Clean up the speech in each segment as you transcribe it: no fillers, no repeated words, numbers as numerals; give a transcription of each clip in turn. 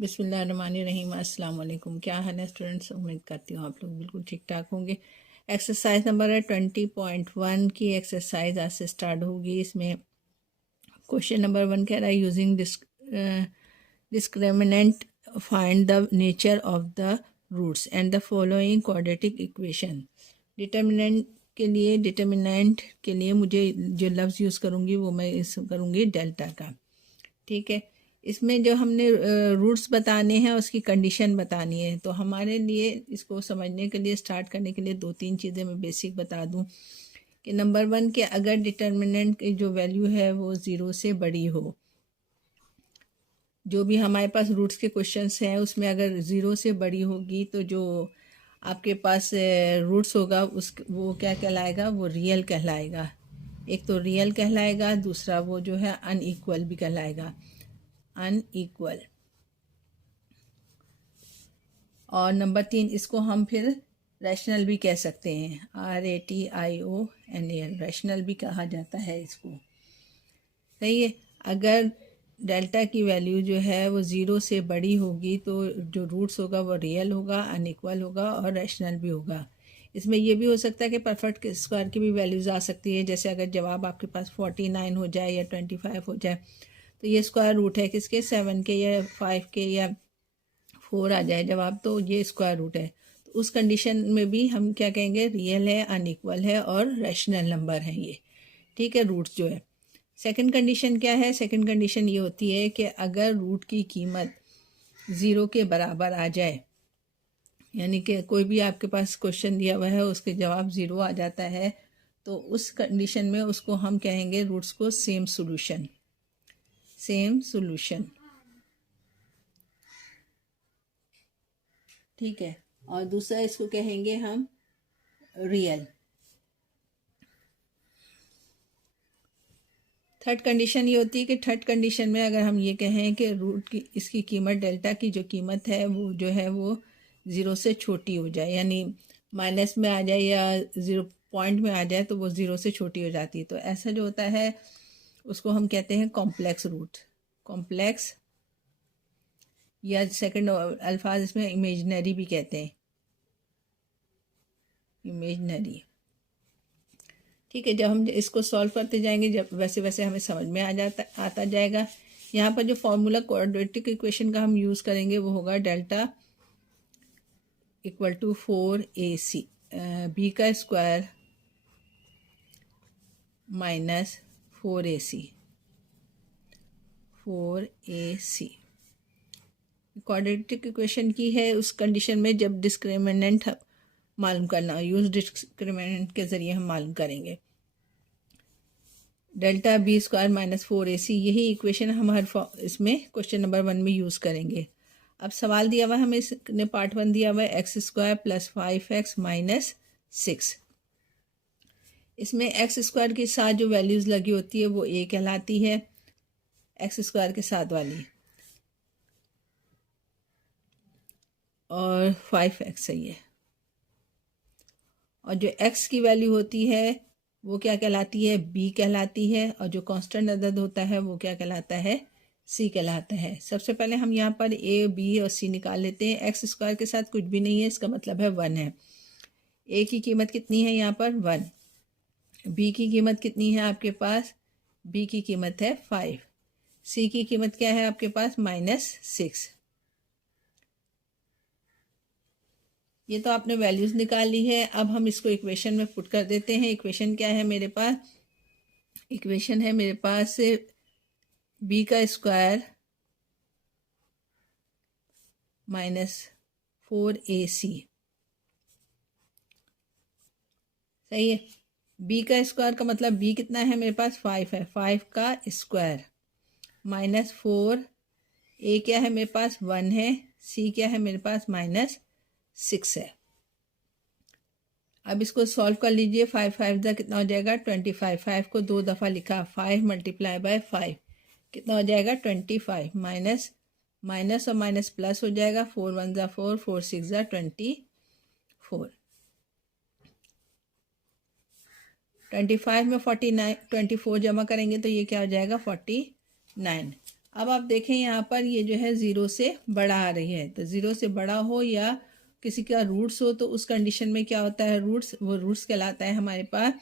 बिस्मिल्लाहिर्रहमानिर्रहीम। अस्सलाम वालेकुम। क्या हाल है स्टूडेंट्स? उम्मीद करती हूँ आप लोग बिल्कुल ठीक ठाक होंगे। एक्सरसाइज नंबर है 20.1 की एक्सरसाइज आज से स्टार्ट होगी। इसमें क्वेश्चन नंबर 1 कह रहा है using discriminant find the nature of the roots and the following quadratic equation. Determinant के लिए मुझे जो लफ्ज़ यूज़ करूँगी वो मैं इस करूँगी डेल्टा का। ठीक है, इसमें जो हमने रूट्स बताने हैं उसकी कंडीशन बतानी है। तो हमारे लिए इसको समझने के लिए स्टार्ट करने के लिए 2-3 चीज़ें मैं बेसिक बता दूं कि नंबर 1 के अगर डिटर्मिनेंट की जो वैल्यू है वो 0 से बड़ी हो, जो भी हमारे पास रूट्स के क्वेश्चंस हैं उसमें अगर 0 से बड़ी होगी तो जो आपके पास रूट्स होगा वो क्या कहलाएगा? वो रियल कहलाएगा। एक तो रियल कहलाएगा, दूसरा वो जो है अनइक्वल भी कहलाएगा, अनइक्वल। और नंबर 3 इसको हम फिर रैशनल भी कह सकते हैं, RATIONAL, रैशनल भी कहा जाता है इसको। सही है, अगर डेल्टा की वैल्यू जो है वो 0 से बड़ी होगी तो जो रूट्स होगा वो रियल होगा, अनइक्वल होगा और रैशनल भी होगा। इसमें ये भी हो सकता है कि परफेक्ट स्क्वायर की भी वैल्यूज़ आ सकती है। जैसे अगर जवाब आपके पास 49 हो जाए या 25 हो जाए तो ये स्क्वायर रूट है किसके? 7 के या 5 के या 4 आ जाए जवाब, तो ये स्क्वायर रूट है। तो उस कंडीशन में भी हम क्या कहेंगे? रियल है, अनइक्वल है और रैशनल नंबर है ये। ठीक है, रूट्स जो है। सेकंड कंडीशन क्या है? सेकंड कंडीशन ये होती है कि अगर रूट की कीमत 0 के बराबर आ जाए, यानी कि कोई भी आपके पास क्वेश्चन दिया हुआ है उसके जवाब 0 आ जाता है, तो उस कंडीशन में उसको हम कहेंगे रूट्स को सेम सोल्यूशन, सेम सोल्यूशन। ठीक है, और दूसरा इसको कहेंगे हम रियल। थर्ड कंडीशन ये होती है कि थर्ड कंडीशन में अगर हम ये कहें कि रूट की इसकी कीमत डेल्टा की जो कीमत है वो जो है वो 0 से छोटी हो जाए, यानी माइनस में आ जाए या 0 पॉइंट में आ जाए तो वो 0 से छोटी हो जाती है। तो ऐसा जो होता है उसको हम कहते हैं कॉम्प्लेक्स रूट, कॉम्प्लेक्स, या सेकंड अल्फाज इसमें इमेजिनरी भी कहते हैं, इमेजिनरी। ठीक है, जब हम इसको सॉल्व करते जाएंगे जब वैसे वैसे हमें समझ में आता जाएगा। यहाँ पर जो फॉर्मूला क्वाड्रेटिक इक्वेशन का हम यूज़ करेंगे वो होगा delta equal to 4AC B का square minus 4AC, 4AC quadratic equation की है। उस कंडीशन में जब डिस्क्रिमिनेंट मालूम करना, यूज डिस्क्रिमिनेंट के ज़रिए हम मालूम करेंगे। Delta B square minus 4AC, यही इक्वेशन हम हर इसमें क्वेश्चन नंबर 1 में यूज़ करेंगे। अब सवाल दिया हुआ है हमें, इसने पार्ट 1 दिया हुआ है x square plus 5x minus 6। इसमें एक्स स्क्वायर के साथ जो वैल्यूज़ लगी होती है वो a कहलाती है, एक्स स्क्वायर के साथ वाली, और 5x सही है। और जो x की वैल्यू होती है वो क्या कहलाती है? b कहलाती है। और जो कांस्टेंट अदद होता है वो क्या कहलाता है? c कहलाता है। सबसे पहले हम यहाँ पर a, b और c निकाल लेते हैं। एक्स स्क्वायर के साथ कुछ भी नहीं है, इसका मतलब है 1 है। a की कीमत कितनी है यहाँ पर? 1। b की कीमत कितनी है आपके पास? b की कीमत है 5। c की कीमत क्या है आपके पास? -6। ये तो आपने वैल्यूज़ निकाल ली है। अब हम इसको इक्वेशन में पुट कर देते हैं। इक्वेशन क्या है मेरे पास? इक्वेशन है मेरे पास बी का स्क्वायर माइनस 4AC, सही है। बी का स्क्वायर का मतलब बी कितना है मेरे पास? 5 है, 5 का स्क्वायर माइनस 4, ए क्या है मेरे पास? 1 है, सी क्या है मेरे पास? -6 है। अब इसको सॉल्व कर लीजिए। 5 5 का कितना हो जाएगा? 25। 5 को 2 दफ़ा लिखा, 5 मल्टीप्लाई बाय 5 कितना हो जाएगा? 25। माइनस माइनस और माइनस प्लस हो जाएगा, 4 1 ज़ा 4, 4 6 ज़ा 24। 25 में 49 24 जमा करेंगे तो ये क्या हो जाएगा? 49। 9। अब आप देखें यहाँ पर ये जो है 0 से बड़ा आ रही है, तो 0 से बड़ा हो या किसी का रूट्स हो तो उस कंडीशन में क्या होता है, रूट्स, वो रूट्स कहलाता है हमारे पास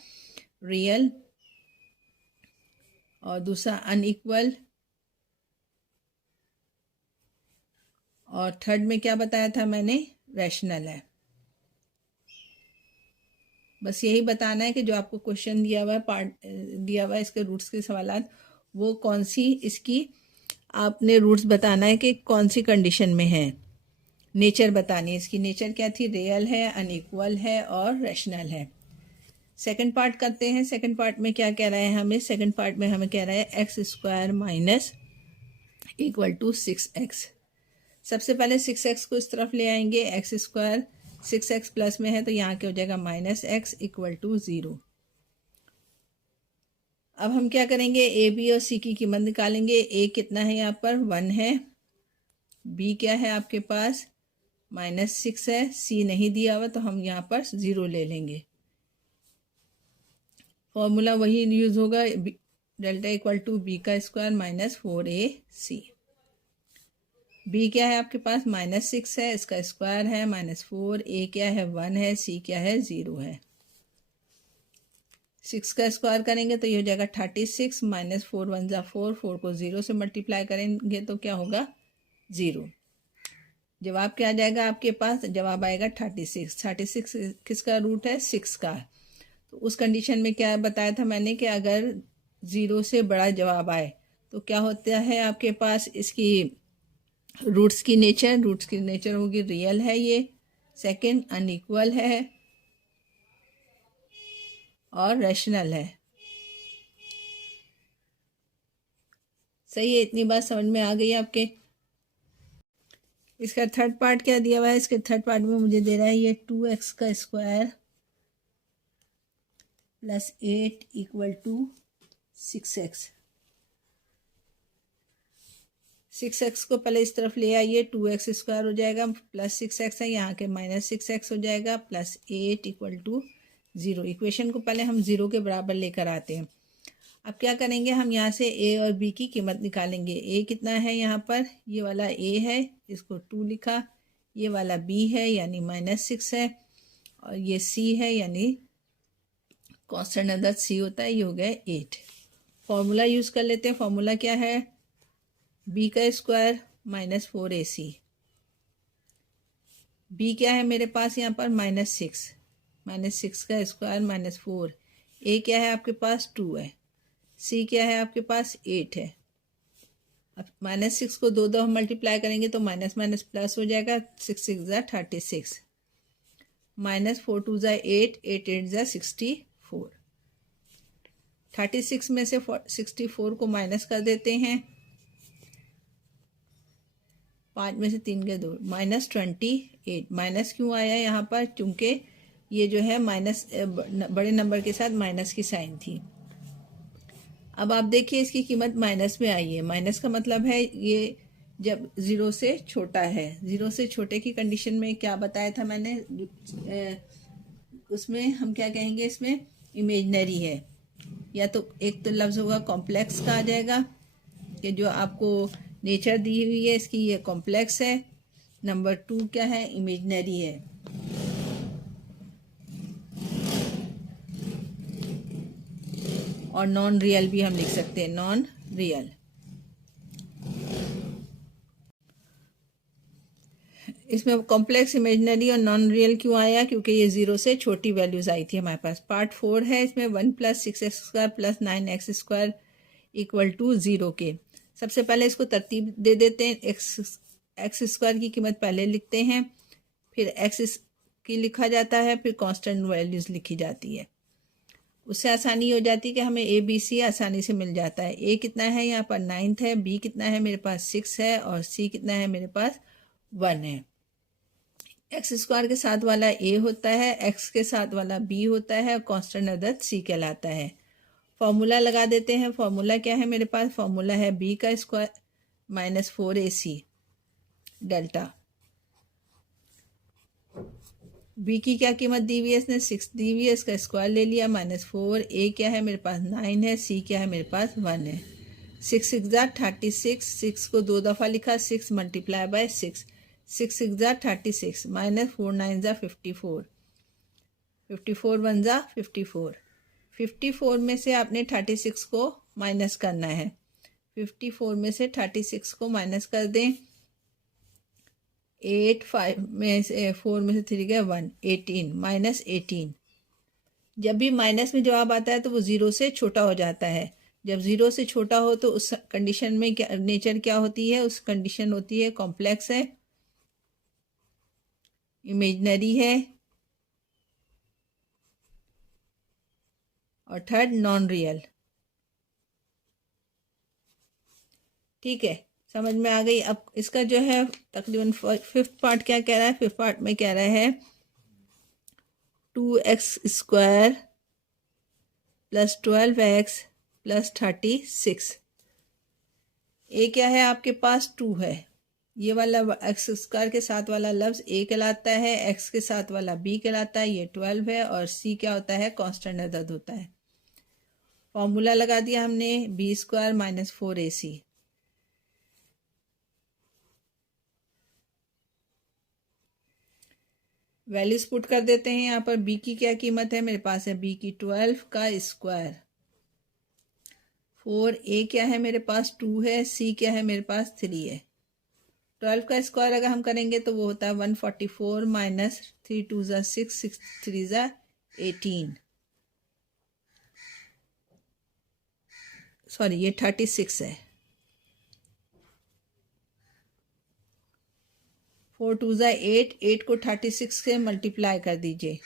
रियल, और दूसरा अनइक्वल, और थर्ड में क्या बताया था मैंने, रैशनल है। बस यही बताना है कि जो आपको क्वेश्चन दिया हुआ है, पार्ट दिया हुआ है इसके रूट्स के सवालात, वो कौन सी इसकी आपने रूट्स बताना है कि कौन सी कंडीशन में है। नेचर बतानी है, इसकी नेचर क्या थी, रियल है, अनइक्वल है और रैशनल है। सेकंड पार्ट करते हैं। सेकंड पार्ट में क्या कह रहा है हमें, सेकंड पार्ट में हमें कह रहा है x square minus equal to 6x। सबसे पहले 6x को इस तरफ ले आएंगे, एक्स स्क्वायर 6x प्लस में है तो यहाँ क्या हो जाएगा -x इक्वल टू 0। अब हम क्या करेंगे, ए बी और सी की कीमत निकालेंगे। ए कितना है यहाँ पर 1 है, बी क्या है आपके पास -6 है, सी नहीं दिया हुआ तो हम यहाँ पर 0 ले लेंगे। फॉर्मूला वही यूज होगा, डेल्टा इक्वल टू बी का स्क्वायर माइनस 4ac। बी क्या है आपके पास -6 है, इसका स्क्वायर है -4, ए क्या है 1 है, सी क्या है 0 है। 6 का स्क्वायर करेंगे तो ये हो जाएगा 36, -4 1 जा 4, 4 को 0 से मल्टीप्लाई करेंगे तो क्या होगा 0। जवाब क्या आ जाएगा आपके पास, जवाब आएगा 36। 36 किसका रूट है, 6 का। तो उस कंडीशन में क्या बताया था मैंने कि अगर 0 से बड़ा जवाब आए तो क्या होता है आपके पास, इसकी रूट्स की नेचर होगी रियल है ये, सेकंड अनइक्वल है और रैशनल है। सही है, इतनी बात समझ में आ गई आपके। इसका थर्ड पार्ट क्या दिया हुआ है, इसके थर्ड पार्ट में मुझे दे रहा है ये 2x का square plus 8 equal to 6x। 6x को पहले इस तरफ ले आइए, 2x स्क्वायर हो जाएगा प्लस 6x है, यहाँ के -6x हो जाएगा प्लस 8 इक्वल टू 0। इक्वेशन को पहले हम 0 के बराबर लेकर आते हैं। अब क्या करेंगे, हम यहाँ से a और b की कीमत निकालेंगे। a कितना है यहाँ पर, ये वाला a है, इसको 2 लिखा, ये वाला b है यानी -6 है, और ये c है यानी कांस्टेंट अदर c होता है, ये हो गया 8। फॉर्मूला यूज़ कर लेते हैं। फॉर्मूला क्या है, b का स्क्वायर -4ac। b क्या है मेरे पास यहाँ पर -6 का स्क्वायर -4। a क्या है आपके पास 2 है, c क्या है आपके पास 8 है। अब -6 को 2 दो हम मल्टीप्लाई करेंगे तो माइनस माइनस प्लस हो जाएगा, 6 6 ज़ा 36, -4 2 ज़ा 8, 8 8 ज़ा 64। 36 में से 64 को माइनस कर देते हैं, 5 में से 3 के 2, -28। माइनस क्यों आया यहाँ पर, क्योंकि ये जो है माइनस बड़े नंबर के साथ माइनस की साइन थी। अब आप देखिए इसकी कीमत माइनस में आई है। माइनस का मतलब है ये जब 0 से छोटा है। 0 से छोटे की कंडीशन में क्या बताया था मैंने, उसमें हम क्या कहेंगे, इसमें इमेजनरी है, या तो एक तो लफ्ज़ होगा कॉम्प्लेक्स का आ जाएगा कि जो आपको नेचर दी हुई है इसकी ये कॉम्प्लेक्स है। नंबर 2 क्या है, इमेजनरी है। और नॉन रियल भी हम लिख सकते हैं, नॉन रियल। इसमें कॉम्प्लेक्स, इमेजनरी और नॉन रियल क्यों आया, क्योंकि ये 0 से छोटी वैल्यूज आई थी हमारे पास। पार्ट 4 है, इसमें 1 + 6x square plus 9x square equal to 0 के। सबसे पहले इसको तरतीब दे देते हैं। एक्स स्क्वायर की कीमत पहले लिखते हैं, फिर एक्स की लिखा जाता है, फिर कांस्टेंट वैल्यूज लिखी जाती है। उससे आसानी हो जाती है कि हमें ए बी सी आसानी से मिल जाता है। ए कितना है यहाँ पर 9 है, बी कितना है मेरे पास 6 है, और सी कितना है मेरे पास 1 है। एक्स स्क्वायर के साथ वाला ए होता है, एक्स के साथ वाला बी होता है, और कांस्टेंट अदद सी कहलाता है। फॉर्मूला लगा देते हैं। फॉर्मूला क्या है मेरे पास, फॉर्मूला है बी का स्क्वायर -4ac डेल्टा। बी की क्या कीमत दी हुई है, इसने 6 दी हुई है, इसका स्क्वायर ले लिया, -4। ए क्या है मेरे पास 9 है, सी क्या है मेरे पास 1 है। 6 6 ज़ा 36, 6 को 2 दफ़ा लिखा, 6 मल्टीप्लाई बाय 6, 6 6 ज़ा 36 माइनस 4 9 ज़ा 54, 54 1 ज़ा 54, 54 में से आपने 36 को माइनस करना है। 54 में से 36 को माइनस कर दें। 8 5 में से 4 में से 3 गया 1, 18 माइनस 18। जब भी माइनस में जवाब आता है तो वो ज़ीरो से छोटा हो जाता है। जब ज़ीरो से छोटा हो तो उस कंडीशन में क्या नेचर क्या होती है? उस कंडीशन होती है कॉम्प्लेक्स है, इमेजिनरी है, और थर्ड नॉन रियल। ठीक है, समझ में आ गई। अब इसका जो है तकरीबन फिफ्थ पार्ट क्या कह रहा है? फिफ्थ पार्ट में कह रहा है 2x² प्लस 12x प्लस 36। ए क्या है आपके पास? 2 है। ये वाला x² के साथ वाला लफ्ज़ ए कहलाता है, x के साथ वाला b कहलाता है, ये 12 है, और c क्या होता है? कांस्टेंट अदद होता है। फॉर्मूला लगा दिया हमने, b² minus 4ac। Values put कर देते हैं यहाँ पर। b की क्या कीमत है? मेरे पास है b की 12 का स्क्वायर, 4a क्या है मेरे पास? 2 है, c क्या है मेरे पास? 3 है। 12 का स्क्वायर अगर हम करेंगे तो वो होता है 144 माइनस 3 2 ज़ा 6, 6 3 ज़ा 18, सॉरी ये 36 है। 4 2 ज़ा 8, 8 को 36 से मल्टीप्लाई कर दीजिए।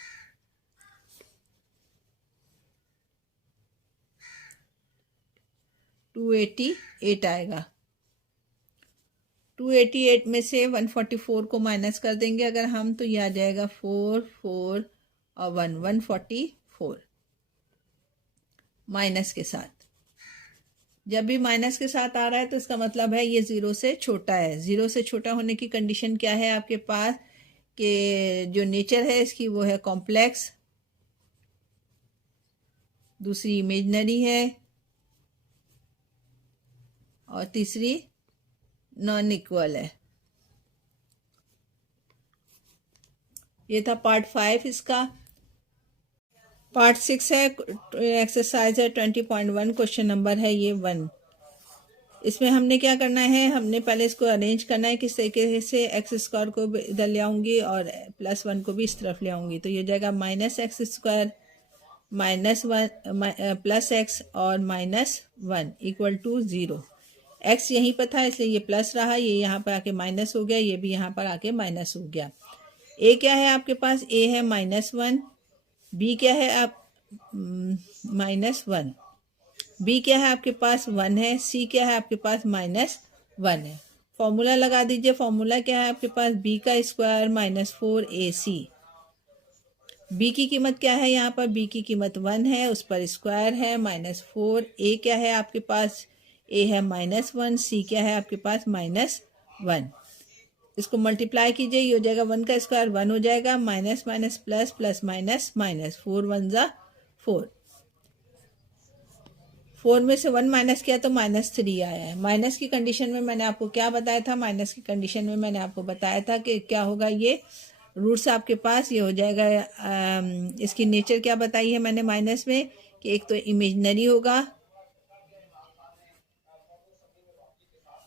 $288 आएगा। 288 में से 144 को माइनस कर देंगे अगर हम, तो ये आ जाएगा 4 4 और 1 144 माइनस के साथ। जब भी माइनस के साथ आ रहा है तो इसका मतलब है ये ज़ीरो से छोटा है। ज़ीरो से छोटा होने की कंडीशन क्या है आपके पास? कि जो नेचर है इसकी वो है कॉम्प्लेक्स, दूसरी इमेजिनरी है, और तीसरी नॉन इक्वल है। ये था पार्ट 5 इसका। पार्ट 6 है, एक्सरसाइज है 20.1, क्वेश्चन नंबर है ये 1। इसमें हमने क्या करना है? हमने पहले इसको अरेंज करना है किस तरीके से। x² को भी इधर ले आऊँगी और +1 को भी इस तरफ ले आऊँगी, तो ये हो जाएगा -x² माइनस 1 प्लस x और -1 इक्वल टू 0। x यहीं पर था इसलिए ये प्लस रहा, ये यहाँ पर आके माइनस हो गया, ये भी यहाँ पर आके माइनस हो गया। a क्या है आपके पास? a है -1, b क्या है आप -1, b क्या है आपके पास? 1 है, c क्या है आपके पास? -1 है। फॉर्मूला लगा दीजिए। फॉर्मूला क्या है आपके पास? b का स्क्वायर माइनस 4ac। b की कीमत क्या है यहाँ पर? b की कीमत 1 है, उस पर स्क्वायर है -4। a क्या है आपके पास? a है -1, c क्या है आपके पास? -1। इसको मल्टीप्लाई कीजिए, ये हो जाएगा 1 का स्क्वायर 1 हो जाएगा, minus minus plus, plus minus minus, 4 1 ज़ा 4। 4 में से 1 माइनस किया तो -3 आया है। माइनस की कंडीशन में मैंने आपको क्या बताया था? माइनस की कंडीशन में मैंने आपको बताया था कि क्या होगा, ये रूट्स आपके पास ये हो जाएगा। इसकी नेचर क्या बताई है मैंने माइनस में? कि एक तो इमेजिनरी होगा,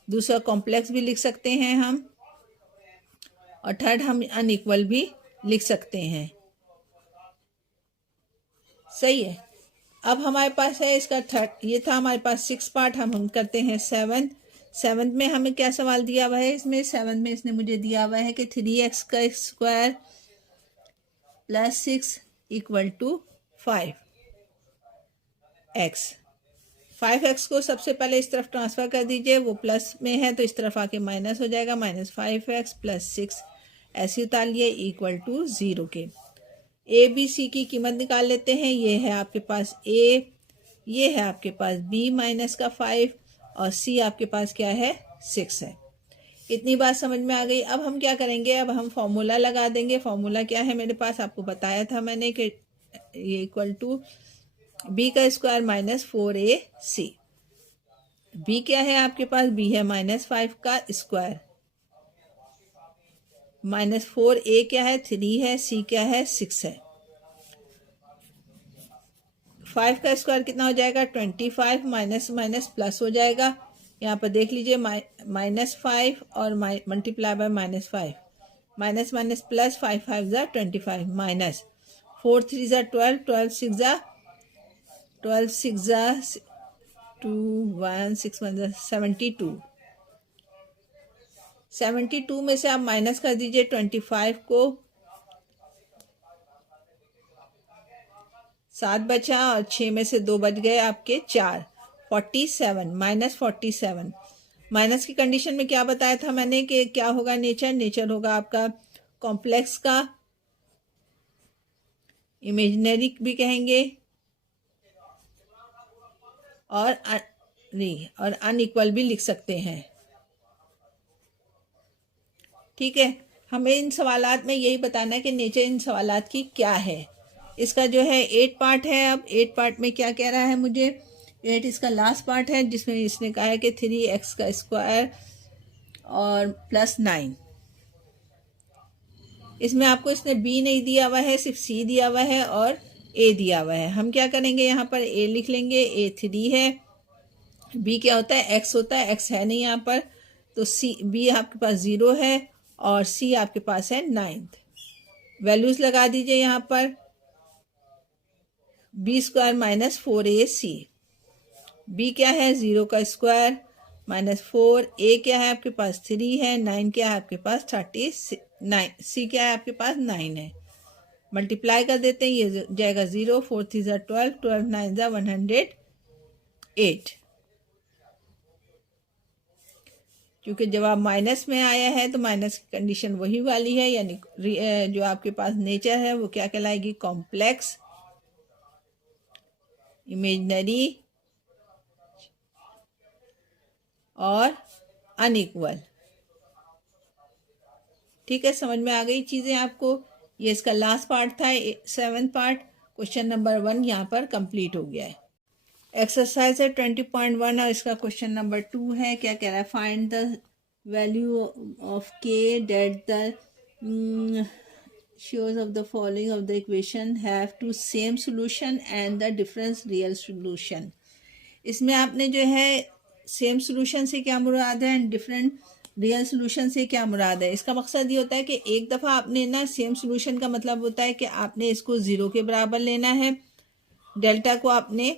दूसरा कॉम्प्लेक्स भी लिख सकते हैं हम, और थर्ड हम अनइक्वल भी लिख सकते हैं। सही है। अब हमारे पास है इसका थर्ड, ये था हमारे पास 6 पार्ट। हम करते हैं 7 में हमें क्या सवाल दिया हुआ है? इसमें 7 में इसने मुझे दिया हुआ है कि 3x का square plus 6 equal to 5x। 5x को सबसे पहले इस तरफ ट्रांसफ़र कर दीजिए, वो प्लस में है तो इस तरफ आके माइनस हो जाएगा, -5x प्लस 6 ऐसे उतार लिए इक्वल टू 0 के। ए बी सी की कीमत निकाल लेते हैं। ये है आपके पास a, ये है आपके पास b माइनस का 5, और c आपके पास क्या है? 6 है। इतनी बात समझ में आ गई। अब हम क्या करेंगे? अब हम फॉर्मूला लगा देंगे। फॉर्मूला क्या है मेरे पास? आपको बताया था मैंने कि ये इक्वल टू b का स्क्वायर माइनस 4ac। बी क्या है आपके पास, बी है -5 का स्क्वायर, -4 ए क्या है 3 है, सी क्या है 6 है। 5 का स्क्वायर कितना हो जाएगा 25, माइनस माइनस प्लस हो जाएगा। यहाँ पर देख लीजिए -5 और multiply by -5, minus minus plus, 5 5 ज़ा 25, माइनस 4 3 ज़ा 12, 12 6 ज़ा 2 1 6 1 ज़ा 72, 72 में से आप माइनस कर दीजिए 25 को, 7 बचा और 6 में से 2 बच गए आपके 4, 47 -47। माइनस की कंडीशन में क्या बताया था मैंने कि क्या होगा नेचर, नेचर होगा आपका कॉम्प्लेक्स का, इमेजिनरी भी कहेंगे, और अनइक्वल भी लिख सकते हैं। ठीक है, हमें इन सवालात में यही बताना है कि नेचर इन सवालात की क्या है। इसका जो है 8 पार्ट है। अब 8 पार्ट में क्या कह रहा है मुझे, 8 इसका लास्ट पार्ट है जिसमें इसने कहा है कि 3x का स्क्वायर और +9। इसमें आपको इसने b नहीं दिया हुआ है, सिर्फ c दिया हुआ है और a दिया हुआ है। हम क्या करेंगे, यहाँ पर a लिख लेंगे, a 3 है, b क्या होता है x होता है, x है नहीं यहाँ पर, तो b आपके पास 0 है और c आपके पास है 9। वैल्यूज लगा दीजिए यहाँ पर, b² -4ac, b क्या है 0 का स्क्वायर -4, a क्या है आपके पास 3 है, 9 क्या है आपके पास 39, c क्या है आपके पास 9 है। मल्टीप्लाई कर देते हैं, ये जाएगा 0, 4 3 ज़ा 12, 12 9 ज़ा 108। क्योंकि जवाब माइनस में आया है तो माइनस की कंडीशन वही वाली है, यानी जो आपके पास नेचर है वो क्या कहलाएगी, कॉम्प्लेक्स, इमेजिनरी और अनइक्वल। ठीक है, समझ में आ गई चीज़ें आपको। ये इसका लास्ट पार्ट था, 7th पार्ट। क्वेश्चन नंबर 1 यहाँ पर कंप्लीट हो गया है। एक्सरसाइज है 20.1 और इसका क्वेश्चन नंबर 2 है। क्या कह रहा है, find the value of k that द shows of the following of the equation have two same solution and the difference real solution। इसमें आपने जो है सेम सोल्यूशन से क्या मुराद है एंड डिफरेंट रियल सोल्यूशन से क्या मुराद है। इसका मकसद ये होता है कि एक दफ़ा आपने ना सेम सोल्यूशन का मतलब होता है कि आपने इसको 0 के बराबर लेना है, डेल्टा को आपने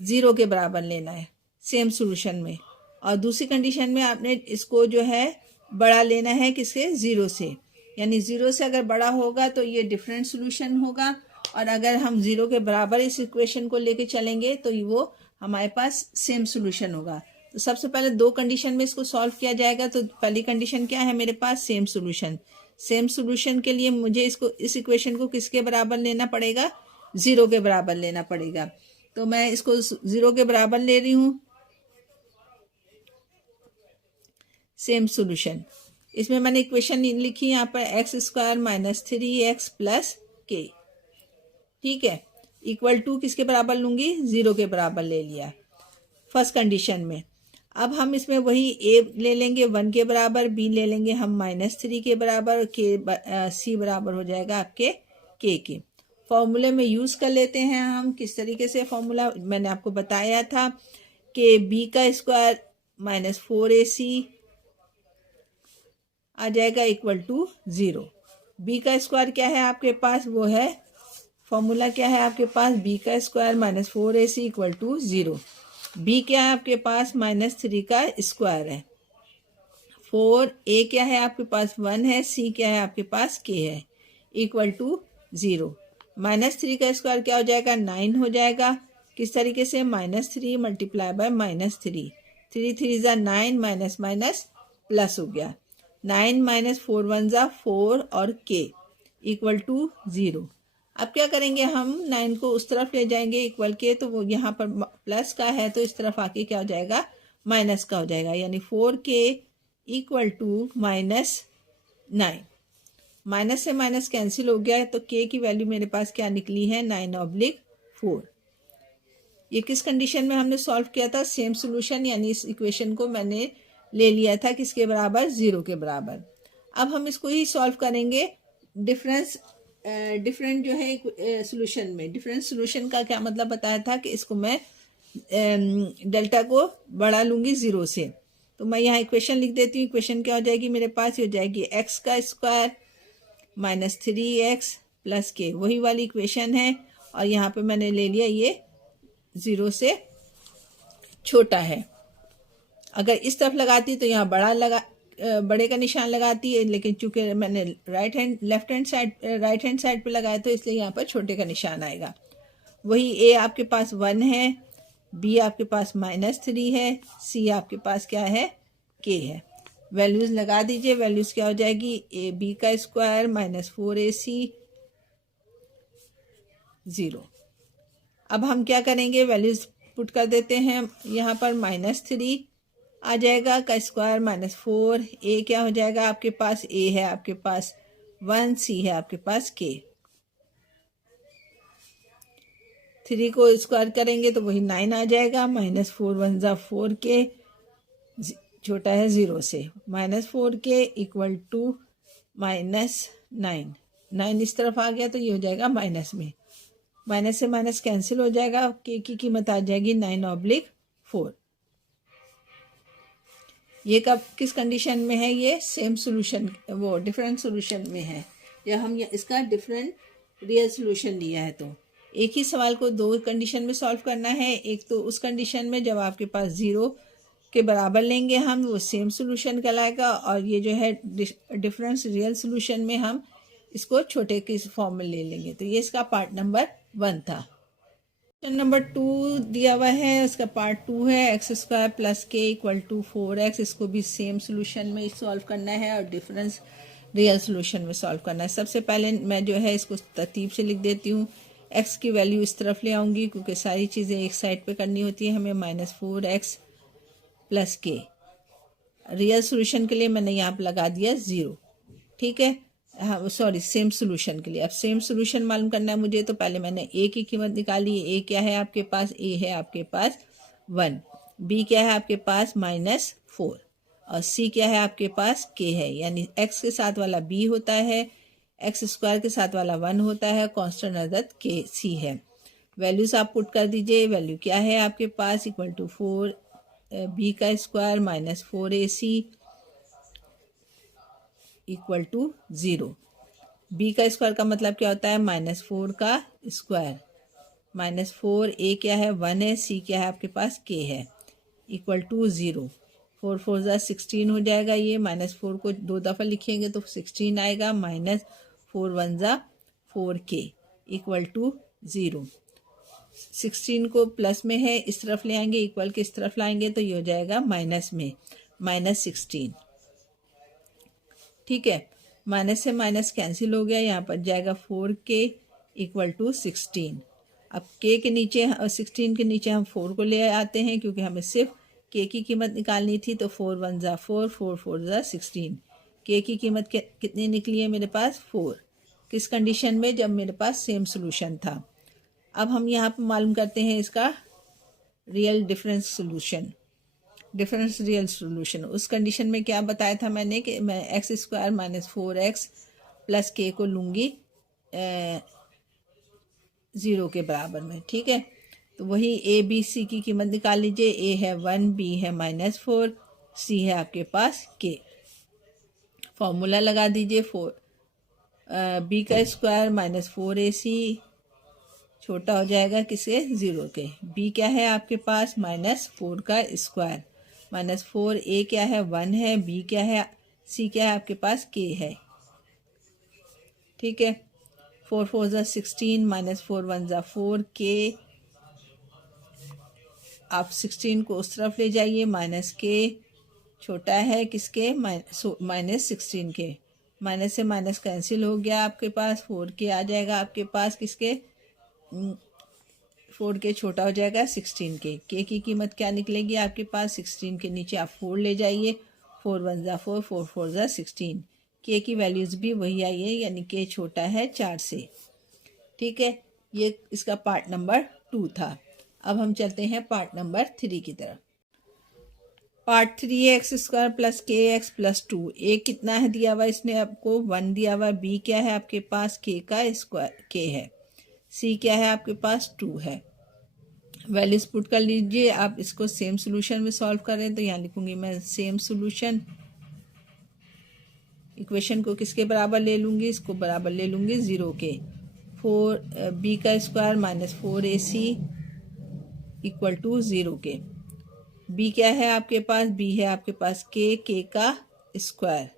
0 के बराबर लेना है सेम सोल्यूशन में, और दूसरी कंडीशन में आपने इसको जो है बड़ा लेना है किससे, 0 से, यानी 0 से अगर बड़ा होगा तो ये डिफरेंट सोल्यूशन होगा, और अगर हम 0 के बराबर इस इक्वेशन को लेके चलेंगे तो वो हमारे पास सेम सोल्यूशन होगा। तो सबसे पहले 2 कंडीशन में इसको सॉल्व किया जाएगा। तो पहली कंडीशन क्या है मेरे पास, सेम सोल्यूशन। सेम सोल्यूशन के लिए मुझे इसको इस इक्वेशन को किसके बराबर लेना पड़ेगा, 0 के बराबर लेना पड़ेगा। तो मैं इसको 0 के बराबर ले रही हूँ सेम सोल्यूशन। इसमें मैंने इक्वेशन लिखी यहाँ पर x² - 3x + k। ठीक है, इक्वल टू किसके बराबर लूंगी, 0 के बराबर ले लिया फर्स्ट कंडीशन में। अब हम इसमें वही a ले लेंगे 1 के बराबर, b ले लेंगे हम -3 के बराबर, c बराबर हो जाएगा आपके k के। फॉर्मूले में यूज़ कर लेते हैं हम। किस तरीके से फॉर्मूला, मैंने आपको बताया था कि b² -4ac आ जाएगा =0। b का स्क्वायर क्या है आपके पास, वो है फॉर्मूला क्या है आपके पास, b² -4ac = 0। b क्या है आपके पास, -3 का स्क्वायर है, 4a क्या है आपके पास 1 है, c क्या है आपके पास k है, =0। -3 का स्क्वायर क्या हो जाएगा, 9 हो जाएगा। किस तरीके से, -3 × -3, 3 3 ज़ा 9, माइनस माइनस प्लस हो गया, 9 - 4 1 ज़ा 4 और k =0। अब क्या करेंगे, हम 9 को उस तरफ ले जाएंगे इक्वल के, तो वो यहाँ पर प्लस का है तो इस तरफ आके क्या हो जाएगा, माइनस का हो जाएगा, यानी 4k = -9। माइनस से माइनस कैंसिल हो गया है तो k की वैल्यू मेरे पास क्या निकली है, 9/4। ये किस कंडीशन में हमने सॉल्व किया था? सेम सोल्यूशन, यानी इस इक्वेशन को मैंने ले लिया था किसके बराबर? 0 के बराबर। अब हम इसको ही सॉल्व करेंगे डिफरेंट जो है सोल्यूशन में। डिफरेंट सोल्यूशन का क्या मतलब बताया था कि इसको मैं डेल्टा को बढ़ा लूँगी 0 से। तो मैं यहाँ इक्वेशन लिख देती हूँ। इक्वेशन क्या हो जाएगी मेरे पास? ये हो जाएगी एक्स का स्क्वायर माइनस 3x प्लस के, वही वाली इक्वेशन है। और यहाँ पे मैंने ले लिया ये 0 से छोटा है। अगर इस तरफ लगाती तो यहाँ बड़े का निशान लगाती है, लेकिन चूंकि मैंने राइट हैंड साइड पे लगाया तो इसलिए यहाँ पर छोटे का निशान आएगा। वही ए आपके पास 1 है, बी आपके पास -3 है, सी आपके पास क्या है? के है। वैल्यूज लगा दीजिए। वैल्यूज क्या हो जाएगी? ए बी का स्क्वायर माइनस 4ac 0। अब हम क्या करेंगे? वैल्यूज पुट कर देते हैं। यहाँ पर -3 आ जाएगा का स्क्वायर माइनस 4। ए क्या हो जाएगा आपके पास? ए है आपके पास 1, सी है आपके पास के। 3 को स्क्वायर करेंगे तो वही 9 आ जाएगा। -4 1 जा 4 के, छोटा है 0 से। -4 के इक्वल टू -9। 9 इस तरफ आ गया तो ये हो जाएगा माइनस में। माइनस से माइनस कैंसिल हो जाएगा। के की कीमत आ जाएगी 9/4। ये कब किस कंडीशन में है? ये सेम सोल्यूशन, वो डिफरेंट सोल्यूशन में है। या हम इसका डिफरेंट रियल सोल्यूशन लिया है तो एक ही सवाल को दो कंडीशन में सॉल्व करना है। एक तो उस कंडीशन में जब आपके पास 0 के बराबर लेंगे हम, वो सेम सोल्यूशन कहलाएगा। और ये जो है डिफरेंस रियल सोल्यूशन में हम इसको छोटे के फॉर्म में ले लेंगे। तो ये इसका पार्ट नंबर 1 था। क्वेश्चन नंबर 2 दिया हुआ है, उसका पार्ट 2 है x² प्लस के इक्वल टू 4x। इसको भी सेम सोल्यूशन में सॉल्व करना है और डिफरेंस रियल सोल्यूशन में सॉल्व करना है। सबसे पहले मैं जो है इसको तरतीब से लिख देती हूँ। x की वैल्यू इस तरफ ले आऊँगी क्योंकि सारी चीज़ें एक साइड पे करनी होती है हमें। -4x प्लस के। रियल सोल्यूशन के लिए मैंने यहाँ पर लगा दिया 0, ठीक है। हाँ सॉरी, सेम सोल्यूशन के लिए। अब सेम सोल्यूशन मालूम करना है मुझे, तो पहले मैंने ए की कीमत निकाली। ए क्या है आपके पास? ए है आपके पास 1। बी क्या है आपके पास? -4। और सी क्या है आपके पास? के है। यानी एक्स के साथ वाला बी होता है, x² के साथ वाला 1 होता है, कांस्टेंट अदद के सी है। वैल्यूज आप पुट कर दीजिए। वैल्यू क्या है आपके पास? इक्वल टू 4 बी का square minus 4ac equal to 0। B का स्क्वायर का मतलब क्या होता है? -4 का स्क्वायर। -4 ए क्या है? 1 है, सी क्या है आपके पास? के है, इक्वल टू 0। 4 4 जा 16 हो जाएगा। ये -4 को 2 दफ़ा लिखेंगे तो 16 आएगा। -4 1 जा 4 के इक्वल टू 0। 16 को प्लस में है, इस तरफ ले आएंगे, इक्वल के इस तरफ लाएंगे तो ये हो जाएगा माइनस में, -16, ठीक है। माइनस से माइनस कैंसिल हो गया, यहाँ पर जाएगा 4k इक्वल टू 16। अब k के नीचे 16 के नीचे हम 4 को ले आते हैं क्योंकि हमें सिर्फ k की कीमत निकालनी थी। तो 4 1 जा 4, 4 4 जा 16। k की कीमत कितनी निकली है मेरे पास? 4। किस कंडीशन में? जब मेरे पास सेम सोल्यूशन था। अब हम यहाँ पर मालूम करते हैं इसका real difference solution, difference real solution. उस कंडीशन में क्या बताया था मैंने कि मैं x² माइनस 4x प्लस के को लूँगी 0 के बराबर में, ठीक है। तो वही ए बी सी की कीमत निकाल लीजिए। ए है 1, बी है -4, सी है आपके पास के। फॉर्मूला लगा दीजिए। बी का स्क्वायर -4ac छोटा हो जाएगा किसके? 0 के। बी क्या है आपके पास? -4 का स्क्वायर। -4 ए क्या है? 1 है, बी क्या है? सी क्या है आपके पास? के है, ठीक है। 4 4 जा 16, -4 1 जा 4 के। आप 16 को उस तरफ ले जाइए, माइनस के छोटा है किसके? -16 के। माइनस से माइनस कैंसिल हो गया, आपके पास 4 के आ जाएगा आपके पास किसके? 4 के छोटा हो जाएगा 16 के। के की कीमत क्या निकलेगी आपके पास? 16 के नीचे आप 4 ले जाइए। 4 1 जा 4, 4 4 जा 16। के की वैल्यूज़ भी वही आई है, यानी के छोटा है 4 से, ठीक है। ये इसका पार्ट नंबर 2 था। अब हम चलते हैं पार्ट नंबर 3 की तरफ। पार्ट 3 है एक्स स्क्वायर प्लस के एक्स प्लस 2। ए कितना है दिया हुआ, इसने आपको 1 दिया हुआ। बी क्या है आपके पास, के का स्क्वायर के है। सी क्या है आपके पास, 2 है। वैल्यूज पुट कर लीजिए। आप इसको सेम सोल्यूशन में सॉल्व करें तो यहाँ लिखूंगी मैं सेम सोल्यूशन। इक्वेशन को किसके बराबर ले लूँगी, इसको बराबर ले लूँगी 0 के। 4 बी का square minus 4ac equal to 0 के। बी क्या है आपके पास, बी है आपके पास के का स्क्वायर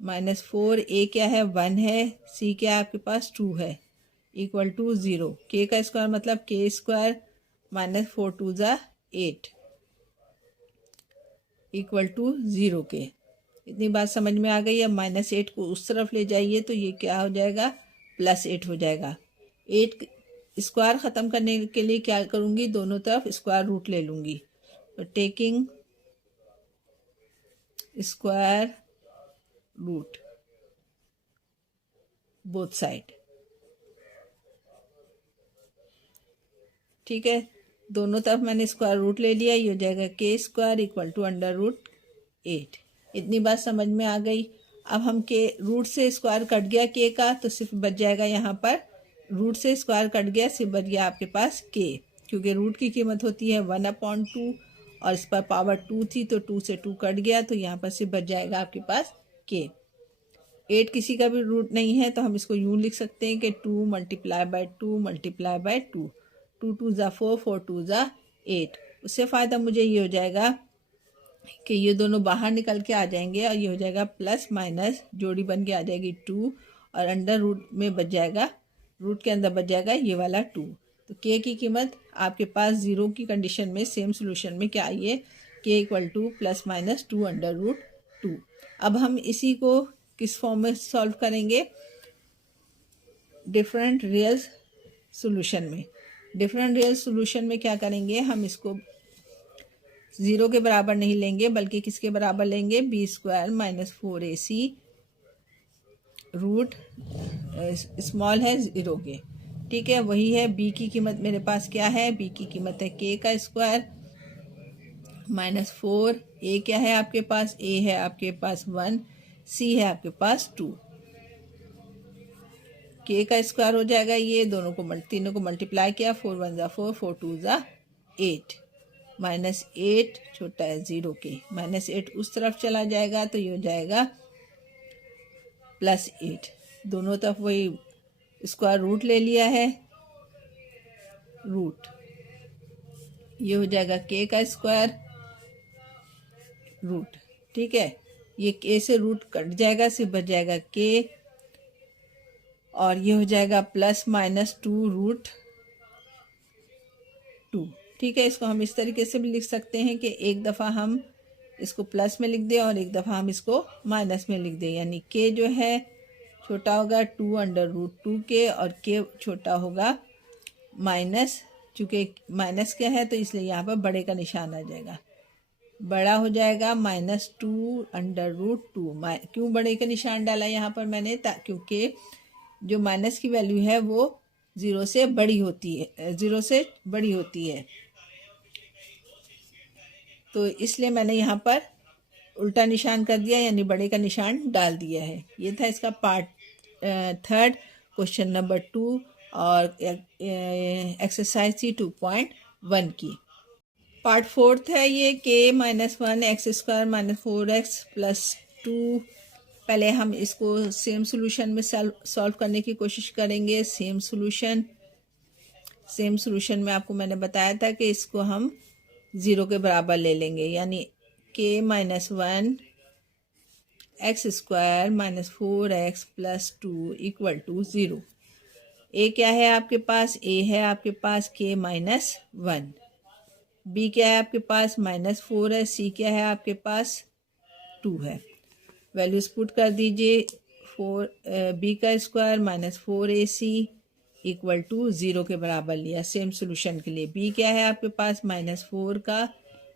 माइनस 4a क्या है 1 है। सी क्या है आपके पास 2 है इक्वल टू 0। के का स्क्वायर मतलब के स्क्वायर माइनस 4 2 ज़ा 8 इक्वल टू 0 के। इतनी बात समझ में आ गई। अब -8 को उस तरफ ले जाइए तो ये क्या हो जाएगा, +8 हो जाएगा। 8 स्क्वायर ख़त्म करने के लिए क्या करूँगी, दोनों तरफ स्क्वायर रूट ले लूँगी। तो taking square root both side, ठीक है। दोनों तरफ मैंने स्क्वायर रूट ले लिया, ये हो जाएगा के स्क्वायर इक्वल टू √8। इतनी बात समझ में आ गई। अब हम के रूट से स्क्वायर कट गया के का, तो सिर्फ बच जाएगा यहाँ पर रूट से स्क्वायर कट गया, सिर्फ बच गया आपके पास के, क्योंकि रूट की कीमत होती है 1/2 और इस पर पावर 2 थी तो 2 से 2 कट गया, तो यहाँ पर सिर्फ बच जाएगा आपके पास के। 8 किसी का भी रूट नहीं है तो हम इसको यूँ लिख सकते हैं कि 2 × 2 × 2 2 2 ज़ा 4 4 2 ज़ा 8। उससे फ़ायदा मुझे ये हो जाएगा कि ये दोनों बाहर निकल के आ जाएंगे और ये हो जाएगा प्लस माइनस जोड़ी बन के आ जाएगी 2 और अंडर रूट में बच जाएगा, रूट के अंदर बच जाएगा ये वाला 2। तो के की कीमत आपके पास 0 की कंडीशन में सेम सोल्यूशन में क्या आई है, के इक्वल टू +-2 अंडर रूट 2। अब हम इसी को किस फॉर्म में सॉल्व करेंगे, डिफरेंट रियल सोल्यूशन में। डिफरेंट रियल सोल्यूशन में क्या करेंगे, हम इसको 0 के बराबर नहीं लेंगे बल्कि किसके बराबर लेंगे, b² - 4ac रूट स्मॉल है 0 के, ठीक है। वही है b की कीमत मेरे पास क्या है, b की कीमत है के का स्क्वायर -4। a क्या है आपके पास, a है आपके पास 1, c है आपके पास 2। के का स्क्वायर हो जाएगा, ये दोनों को तीनों को मल्टीप्लाई किया, 4 1 ज़ा 4 4 2 ज़ा 8 -8 छोटा है 0 के। -8 उस तरफ चला जाएगा तो ये हो जाएगा +8। दोनों तरफ वही स्क्वायर रूट ले लिया है, रूट ये हो जाएगा के का स्क्वायर रूट, ठीक है। ये के से रूट कट जाएगा, सिर्फ बच जाएगा के और ये हो जाएगा +-2 √2, ठीक है। इसको हम इस तरीके से भी लिख सकते हैं कि एक दफ़ा हम इसको प्लस में लिख दें और एक दफ़ा हम इसको माइनस में लिख दें, यानी के जो है छोटा होगा 2 अंडर रूट 2 के और के छोटा होगा माइनस, चूँकि माइनस क्या है तो इसलिए यहाँ पर बड़े का निशान आ जाएगा, बड़ा हो जाएगा -2 अंडर रूट 2। क्यों बड़े का निशान डाला यहाँ पर मैंने, क्योंकि जो माइनस की वैल्यू है वो 0 से बड़ी होती है, 0 से बड़ी होती है, तो इसलिए मैंने यहाँ पर उल्टा निशान कर दिया, यानी बड़े का निशान डाल दिया है। ये था इसका पार्ट 3 क्वेश्चन नंबर 2 और एक्सरसाइज थी 2.1 की। पार्ट 4 है ये, के -1 x² - 4x + 2। पहले हम इसको सेम सोल्यूशन में सॉल्व करने की कोशिश करेंगे। सेम सोल्यूशन में आपको मैंने बताया था कि इसको हम 0 के बराबर ले लेंगे, यानी के -1 x² - 4x + 2 इक्वल टू 0। ए क्या है आपके पास, ए है आपके पास के -1, बी क्या है आपके पास -4 है, सी क्या है आपके पास 2 है। वैल्यूज पुट कर दीजिए, बी का स्क्वायर -4ac इक्वल टू 0 के बराबर लिया सेम सोल्यूशन के लिए। बी क्या है आपके पास, -4 का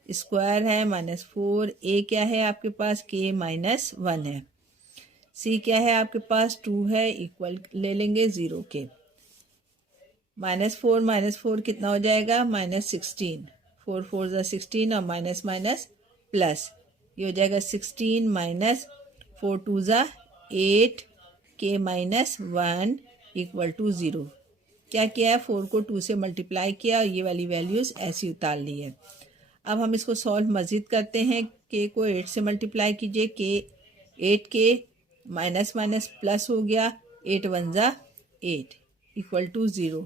स्क्वायर है -4, ए क्या है आपके पास के -1 है, सी क्या है आपके पास 2 है, इक्वल ले लेंगे 0 के। -4 कितना हो जाएगा? -16। 4 4 ज़ा 16 और माइनस माइनस प्लस, ये हो जाएगा 16 माइनस 4 2 ज़ा 8 के माइनस 1 इक्वल टू 0। क्या किया है? 4 को 2 से मल्टीप्लाई किया और ये वाली वैल्यूज़ ऐसी उतार ली है। अब हम इसको सॉल्व मज़ीद करते हैं। के को 8 से मल्टीप्लाई कीजिए, के 8 के माइनस माइनस प्लस हो गया, 8 1 ज़ा 8 इक्वल टू 0।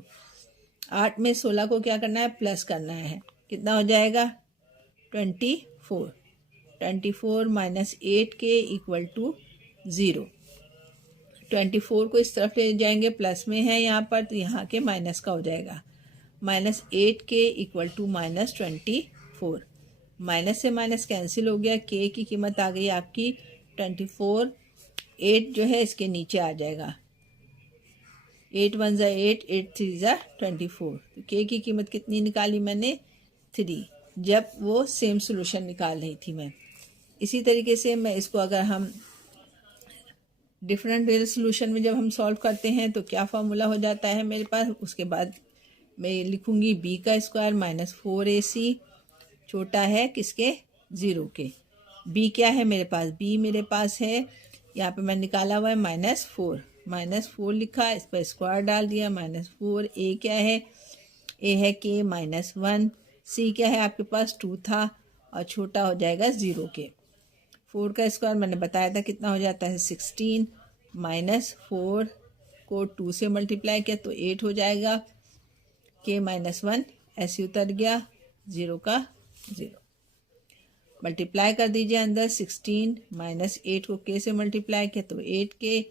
8 में 16 को क्या करना है? प्लस करना है। कितना हो जाएगा? 24। 24 माइनस 8 के इक्वल टू 0। 24 को इस तरफ ले जाएंगे, प्लस में है यहाँ पर, तो यहाँ के माइनस का हो जाएगा। -8 के इक्वल टू -24। माइनस से माइनस कैंसिल हो गया, के की कीमत आ गई आपकी 24। 8 जो है इसके नीचे आ जाएगा, 8 1 ज़ा 8, 8 3 ज़ा 24। तो के की कीमत कितनी निकाली मैंने? 3, जब वो सेम सोल्यूशन निकाल रही थी मैं। इसी तरीके से मैं इसको अगर हम डिफरेंट रियल सोल्यूशन में जब हम सॉल्व करते हैं तो क्या फार्मूला हो जाता है मेरे पास? उसके बाद मैं लिखूंगी b का स्क्वायर -4ac छोटा है किसके? 0 के। b क्या है मेरे पास? b मेरे पास है, यहाँ पे मैं निकाला हुआ है -4। -4 लिखा, इस पर स्क्वायर डाल दिया, -4। a क्या है? a है k -1। c क्या है आपके पास? 2 था और छोटा हो जाएगा 0 के। 4 का स्क्वायर मैंने बताया था कितना हो जाता है? 16। -4 को 2 से मल्टीप्लाई किया तो 8 हो जाएगा, के -1 ऐसे उतर गया, 0 का 0। मल्टीप्लाई कर दीजिए अंदर, 16 -8 को के से मल्टीप्लाई किया तो 8 के,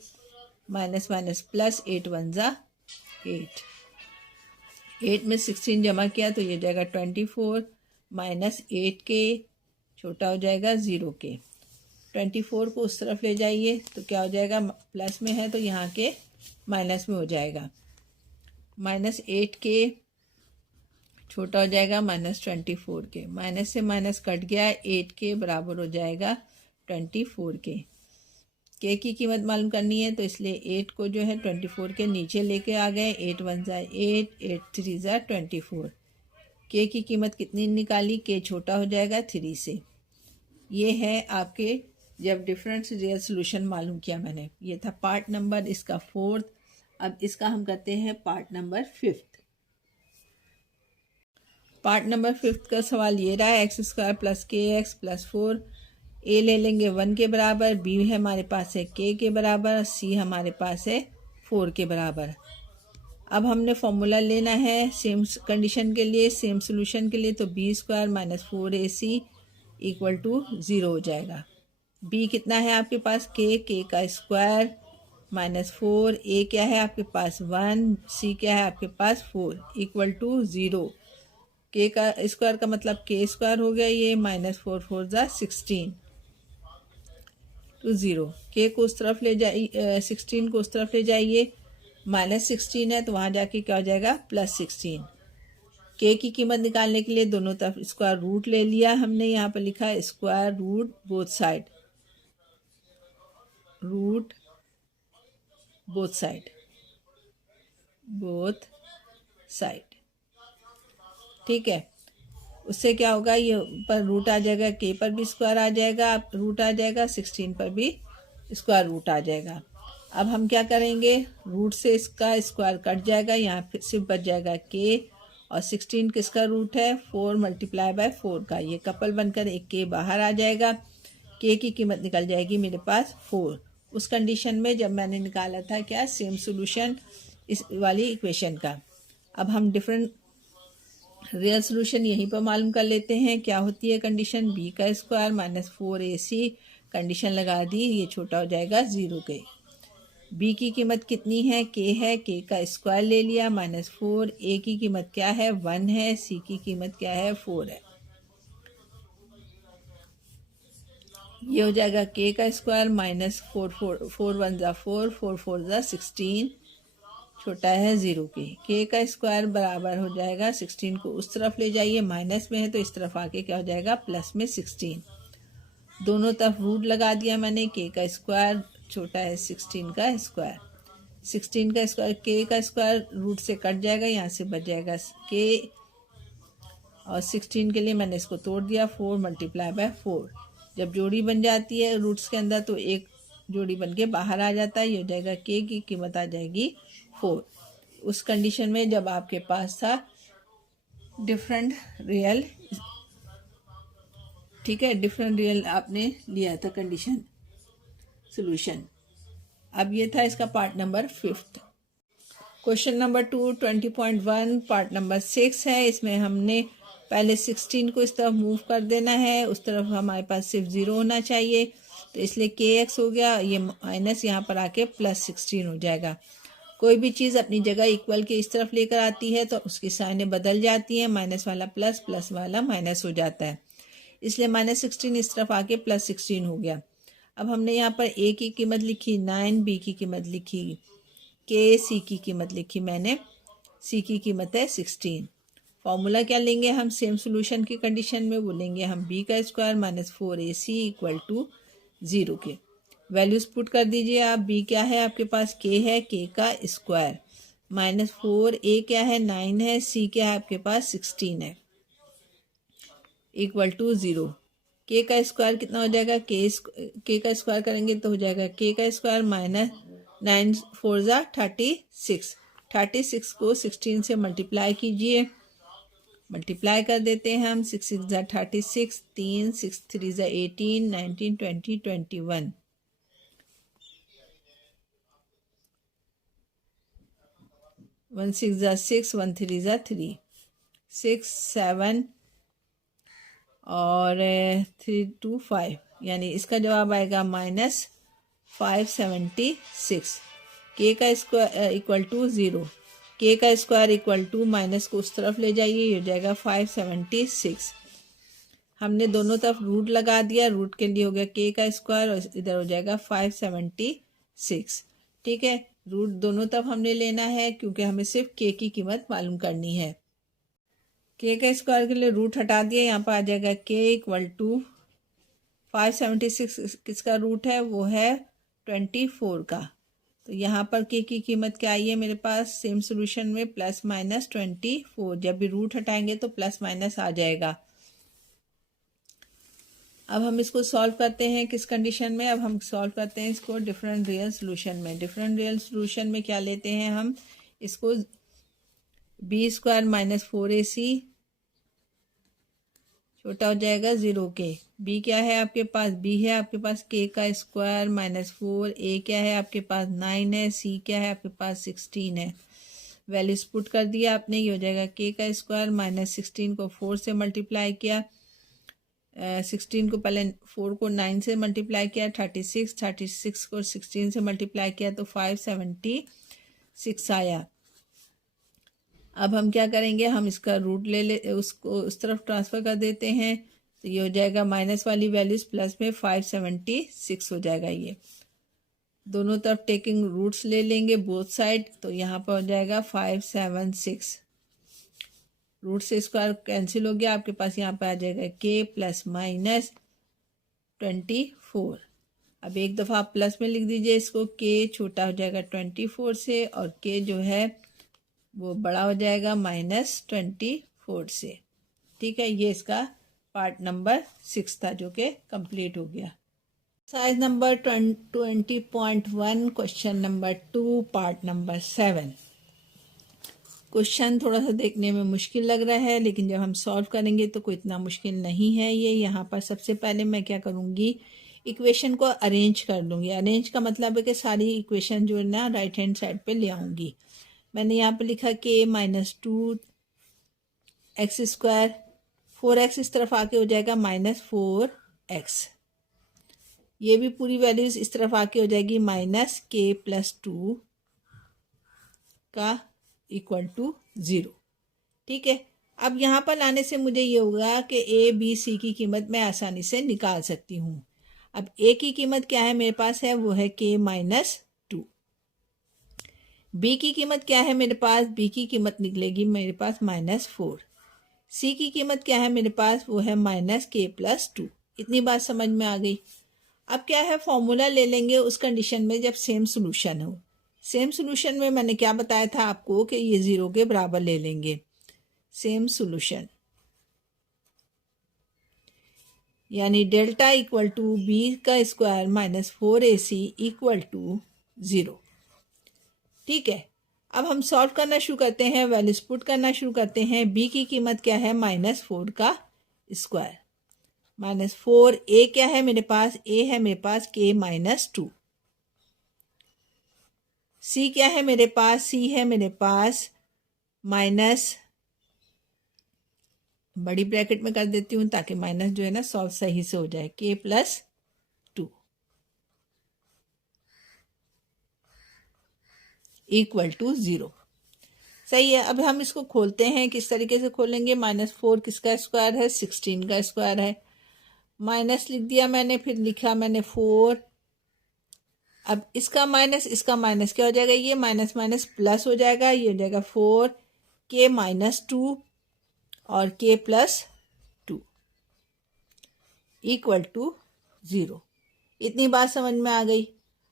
माइनस माइनस प्लस, 8 1 ज़ा 8। 8 में 16 जमा किया तो ये जाएगा 24 -8 के छोटा हो जाएगा 0 के। 24 को उस तरफ ले जाइए तो क्या हो जाएगा? प्लस में है तो यहाँ के माइनस में हो जाएगा, -8 के छोटा हो जाएगा -24 के। माइनस से माइनस कट गया, 8 के बराबर हो जाएगा 24 के। के की कीमत मालूम करनी है तो इसलिए 8 को जो है 24 के नीचे लेके आ गए, 8 1 ज़ा 8, 8 3 ज़ा 24। के की कीमत कितनी निकाली? के छोटा हो जाएगा 3 से। ये है आपके जब डिफरेंस रियल सोल्यूशन मालूम किया मैंने। ये था पार्ट नंबर इसका 4th। अब इसका हम करते हैं part number 5th। Part number 5th का सवाल ये रहा है, x² + kx + 4। ए ले लेंगे 1 के बराबर, बी है हमारे पास है के के बराबर, सी हमारे पास है 4 के बराबर। अब हमने फॉर्मूला लेना है सेम कंडीशन के लिए, सेम सोल्यूशन के लिए, तो b² - 4ac = 0 हो जाएगा। b कितना है आपके पास? के का स्क्वायर -4, a क्या है आपके पास? 1, c क्या है आपके पास? 4 = 0। के का स्क्वायर का मतलब k² हो गया, ये -4 4 ज़ा 16 to 0। के को उस तरफ ले जाइए, 16 को उस तरफ ले जाइए, -16 है तो वहाँ जाके क्या हो जाएगा? +16। के की कीमत निकालने के लिए दोनों तरफ स्क्वायर रूट ले लिया हमने, यहाँ पर लिखा है square root both side, root both side, both side. ठीक है, उससे क्या होगा? ये ऊपर रूट आ जाएगा, के पर भी स्क्वायर आ जाएगा, रूट आ जाएगा, 16 पर भी स्क्वायर रूट आ जाएगा। अब हम क्या करेंगे? रूट से इसका स्क्वायर कट जाएगा, यहाँ फिर सिर्फ बच जाएगा के, और 16 किसका रूट है? 4 × 4 का। ये कपल बनकर एक के बाहर आ जाएगा, के की कीमत निकल जाएगी मेरे पास 4। उस कंडीशन में जब मैंने निकाला था क्या? सेम सोल्यूशन इस वाली इक्वेशन का। अब हम डिफरेंट रियल सोल्यूशन यहीं पर मालूम कर लेते हैं। क्या होती है कंडीशन? b का स्क्वायर -4ac, कंडीशन लगा दी, ये छोटा हो जाएगा 0 के। b की कीमत कितनी है? k है, k का स्क्वायर ले लिया, -4, a की कीमत क्या है? 1 है, c की कीमत क्या है? 4 है। ये हो जाएगा k का स्क्वायर -4 4 1 ज़ा 4, 4 4 ज़ा 16 छोटा है 0 के। के का स्क्वायर बराबर हो जाएगा, 16 को उस तरफ ले जाइए, माइनस में है तो इस तरफ आके क्या हो जाएगा? प्लस में 16। दोनों तरफ रूट लगा दिया मैंने, के का स्क्वायर छोटा है 16 का स्क्वायर। 16 का स्क्वायर, के का स्क्वायर रूट से कट जाएगा, यहाँ से बच जाएगा के, और 16 के लिए मैंने इसको तोड़ दिया, 4 मल्टीप्लाई बाय 4। जब जोड़ी बन जाती है रूट्स के अंदर तो एक जोड़ी बन के बाहर आ जाता है, ये हो जाएगा के की कीमत आ जाएगी 4। उस कंडीशन में जब आपके पास था डिफरेंट रियल, ठीक है, डिफरेंट रियल आपने लिया था कंडीशन सॉल्यूशन। अब ये था इसका part number 5। Question number 2 20.1 part number 6 है। इसमें हमने पहले 16 को इस तरफ मूव कर देना है, उस तरफ हमारे पास सिर्फ 0 होना चाहिए, तो इसलिए के एक्स हो गया, ये माइनस यहाँ पर आके प्लस 16 हो जाएगा। कोई भी चीज़ अपनी जगह इक्वल के इस तरफ लेकर आती है तो उसकी साइनें बदल जाती हैं, माइनस वाला प्लस, प्लस वाला माइनस हो जाता है, इसलिए माइनस 16 इस तरफ आके प्लस 16 हो गया। अब हमने यहाँ पर ए की कीमत लिखी 9, बी की कीमत लिखी के, सी की कीमत लिखी मैंने, सी की कीमत है 16। फॉर्मूला क्या लेंगे हम सेम सोल्यूशन की कंडीशन में, वो लेंगे हम बी का square minus 4ac equal to 0 के। वैल्यूज पुट कर दीजिए आप। बी क्या है आपके पास, के है, के का स्क्वायर माइनस 4, ए क्या है 9 है, सी क्या है आपके पास 16 है, इक्वल टू 0। के का स्क्वायर कितना हो जाएगा, के का स्क्वायर करेंगे तो हो जाएगा के का स्क्वायर माइनस 9 4 ज़ा 36, 36 को 16 से मल्टीप्लाई कीजिए, मल्टीप्लाई कर देते हैं हम, 6 6 ज़ा 36, 3 6 3 ज़ा 18, 19 20 21, 1 6 ज़ा 6, 1 3 ज़ा 3, 6 7 और 3 2 5, यानी इसका जवाब आएगा माइनस 576। के का स्क्वायर इक्वल टू 0, के का स्क्वायर इक्वल टू माइनस को उस तरफ ले जाइए, ये हो जाएगा 576। हमने दोनों तरफ रूट लगा दिया, रूट के लिए हो गया के का स्क्वायर और इधर हो जाएगा 576, ठीक है। रूट दोनों तरफ हमने लेना है क्योंकि हमें सिर्फ के की कीमत मालूम करनी है। के का स्क्वायर के लिए रूट हटा दिया, यहाँ पर आ जाएगा के इक्वल टू 576 किसका रूट है, वो है 24 का। तो यहाँ पर के की कीमत क्या आई है मेरे पास सेम सोल्यूशन में, प्लस माइनस 24। जब भी रूट हटाएंगे तो प्लस माइनस आ जाएगा। अब हम इसको सॉल्व करते हैं किस कंडीशन में, अब हम सॉल्व करते हैं इसको डिफरेंट रियल सोल्यूशन में। डिफरेंट रियल सोल्यूशन में क्या लेते हैं हम, इसको बी स्क्वायर माइनस 4ac छोटा हो जाएगा 0 के। बी क्या है आपके पास, बी है आपके पास के का स्क्वायर माइनस 4, ए क्या है आपके पास 9 है, सी क्या है आपके पास 16 है। वैल्यूज पुट कर दिया आपने, ये हो जाएगा के का स्क्वायर माइनस 16 को 4 से मल्टीप्लाई किया, 16 को पहले 4 को 9 से मल्टीप्लाई किया, 36 को 16 से मल्टीप्लाई किया तो 576 आया। अब हम क्या करेंगे, हम इसका रूट ले उसको उस तरफ ट्रांसफ़र कर देते हैं, तो ये हो जाएगा माइनस वाली वैल्यूज प्लस में 576 हो जाएगा। ये दोनों तरफ टेकिंग रूट्स ले लेंगे बोथ साइड, तो यहाँ पर हो जाएगा 576। रूट से स्क्वायर कैंसिल हो गया, आपके पास यहाँ पर आ जाएगा के प्लस माइनस 24। अब एक दफ़ा आप प्लस में लिख दीजिए इसको, के छोटा हो जाएगा 24 से और के जो है वो बड़ा हो जाएगा माइनस 24 से, ठीक है। ये इसका पार्ट नंबर 6 था जो कि कंप्लीट हो गया। Size number 20.1 question number 2 part number 7। Question थोड़ा सा देखने में मुश्किल लग रहा है, लेकिन जब हम सॉल्व करेंगे तो कोई इतना मुश्किल नहीं है ये। यहाँ पर सबसे पहले मैं क्या करूँगी, इक्वेशन को अरेंज कर लूँगी। अरेंज का मतलब है कि सारी इक्वेशन जो है ना राइट हैंड साइड पे ले आऊँगी। मैंने यहाँ पे लिखा के माइनस 2x स्क्वायर, 4x इस तरफ आके हो जाएगा माइनस 4x, ये भी पूरी वैल्यूज इस तरफ आके हो जाएगी माइनस के प्लस 2 का इक्वल टू 0, ठीक है। अब यहाँ पर लाने से मुझे ये होगा कि ए बी सी की कीमत मैं आसानी से निकाल सकती हूँ। अब ए की कीमत क्या है मेरे पास है, वो है के माइनस 2। बी की कीमत क्या है मेरे पास, बी की कीमत निकलेगी मेरे पास माइनस 4। सी की कीमत क्या है मेरे पास, वो है माइनस के प्लस 2। इतनी बात समझ में आ गई। अब क्या है, फॉर्मूला ले लेंगे उस कंडीशन में जब सेम सोल्यूशन हो। सेम सोल्यूशन में मैंने क्या बताया था आपको कि ये 0 के बराबर ले लेंगे। सेम सोल्यूशन यानी डेल्टा इक्वल टू बी का square minus 4ac equal to 0। ठीक है, अब हम सॉल्व करना शुरू करते हैं, वैल्यूज पुट करना शुरू करते हैं। b की कीमत क्या है, -4 का स्क्वायर, -4 a क्या है मेरे पास, a है मेरे पास k-2। c क्या है मेरे पास, c है मेरे पास माइनस, बड़ी ब्रैकेट में कर देती हूँ ताकि माइनस जो है ना सॉल्व सही से हो जाए, k+2 इक्वल टू 0। सही है, अब हम इसको खोलते हैं। किस तरीके से खोलेंगे, -4 किसका स्क्वायर है, 16 का स्क्वायर है। माइनस लिख दिया मैंने, फिर लिखा मैंने 4। अब इसका माइनस क्या हो जाएगा, ये माइनस माइनस प्लस हो जाएगा, ये हो जाएगा 4k-2 और k+2 इक्वल टू 0। इतनी बात समझ में आ गई।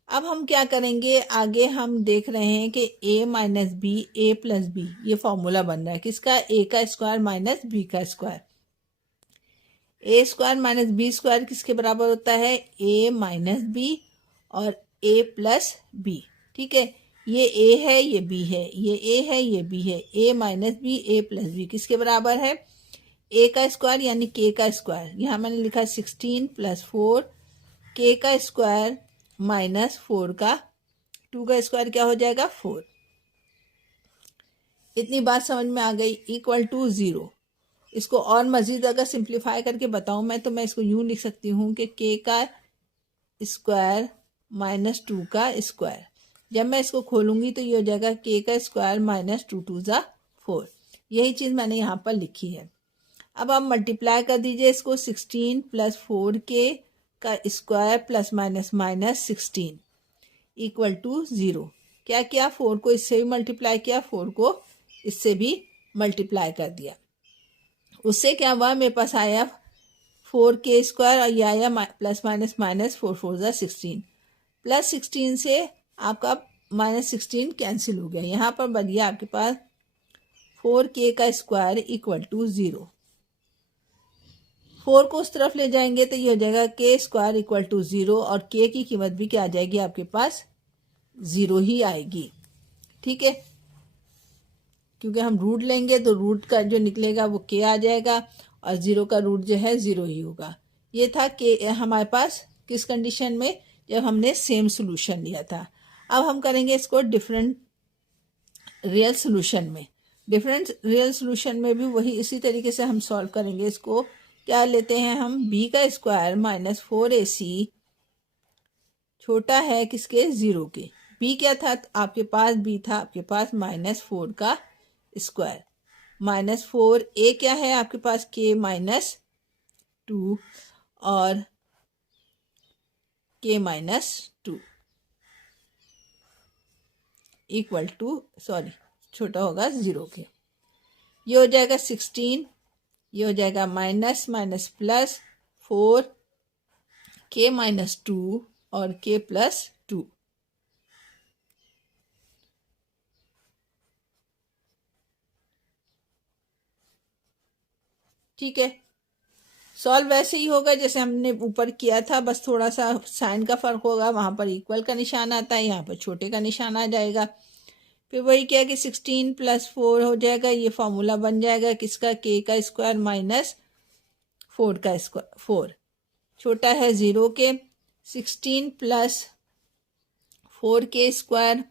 अब हम क्या करेंगे, आगे हम देख रहे हैं कि a minus b, a plus b, ये फॉर्मूला बन रहा है किसका, a का स्क्वायर माइनस b का square. a square minus b square किसके बराबर होता है, a माइनस b और a प्लस b। ठीक है, ये a है, ये b है, ये a है, ये b है, a minus b, a plus b किसके बराबर है, a का स्क्वायर यानी k का स्क्वायर। यहाँ मैंने लिखा 16 + 4 k का स्क्वायर -4 का 2 का स्क्वायर क्या हो जाएगा, 4। इतनी बात समझ में आ गई, इक्वल टू 0। इसको और मज़ीद अगर सिंप्लीफाई करके बताऊं मैं, तो मैं इसको यूँ लिख सकती हूँ कि k का स्क्वायर -2 का स्क्वायर। जब मैं इसको खोलूंगी तो ये हो जाएगा k का स्क्वायर -2 × 4। यही चीज़ मैंने यहाँ पर लिखी है। अब आप मल्टीप्लाई कर दीजिए इसको, 16 + 4k का square plus minus minus 16 equal to 0। क्या किया, 4 को इससे भी मल्टीप्लाई किया, 4 को इससे भी मल्टीप्लाई कर दिया। उससे क्या हुआ, मेरे पास आया 4k स्क्वायर और ये आया प्लस माइनस माइनस 4 4 ज़ा 16, प्लस 16 से आपका -16 कैंसिल हो गया। यहाँ पर बन गया आपके पास 4k का स्क्वायर इक्वल टू 0। 4 को उस तरफ ले जाएंगे तो ये हो जाएगा k स्क्वायर इक्वल टू 0 और k की कीमत भी क्या आ जाएगी आपके पास, 0 ही आएगी। ठीक है, क्योंकि हम रूट लेंगे तो रूट का जो निकलेगा वो k आ जाएगा और 0 का रूट जो है 0 ही होगा। ये था k हमारे पास किस कंडीशन में, जब हमने सेम सोल्यूशन लिया था। अब हम करेंगे इसको डिफरेंट रियल सोल्यूशन में। डिफरेंट रियल सोल्यूशन में भी वही इसी तरीके से हम सॉल्व करेंगे इसको। क्या लेते हैं हम, b का स्क्वायर -4ac छोटा है किसके, 0 के। b क्या था आपके पास, b था आपके पास -4 का स्क्वायर, -4a क्या है आपके पास, k-2 और k-2 इक्वल टू, सॉरी छोटा होगा 0 के। ये हो जाएगा 16, ये हो जाएगा माइनस माइनस प्लस 4 k-2 और k+2। ठीक है, सॉल्व वैसे ही होगा जैसे हमने ऊपर किया था, बस थोड़ा सा साइन का फ़र्क होगा। वहाँ पर इक्वल का निशान आता है, यहाँ पर छोटे का निशान आ जाएगा। फिर वही क्या कि 16 + 4 हो जाएगा, ये फॉर्मूला बन जाएगा किसका, k का स्क्वायर -4 का स्क्वायर। 4 छोटा है 0 के, 16 + 4k square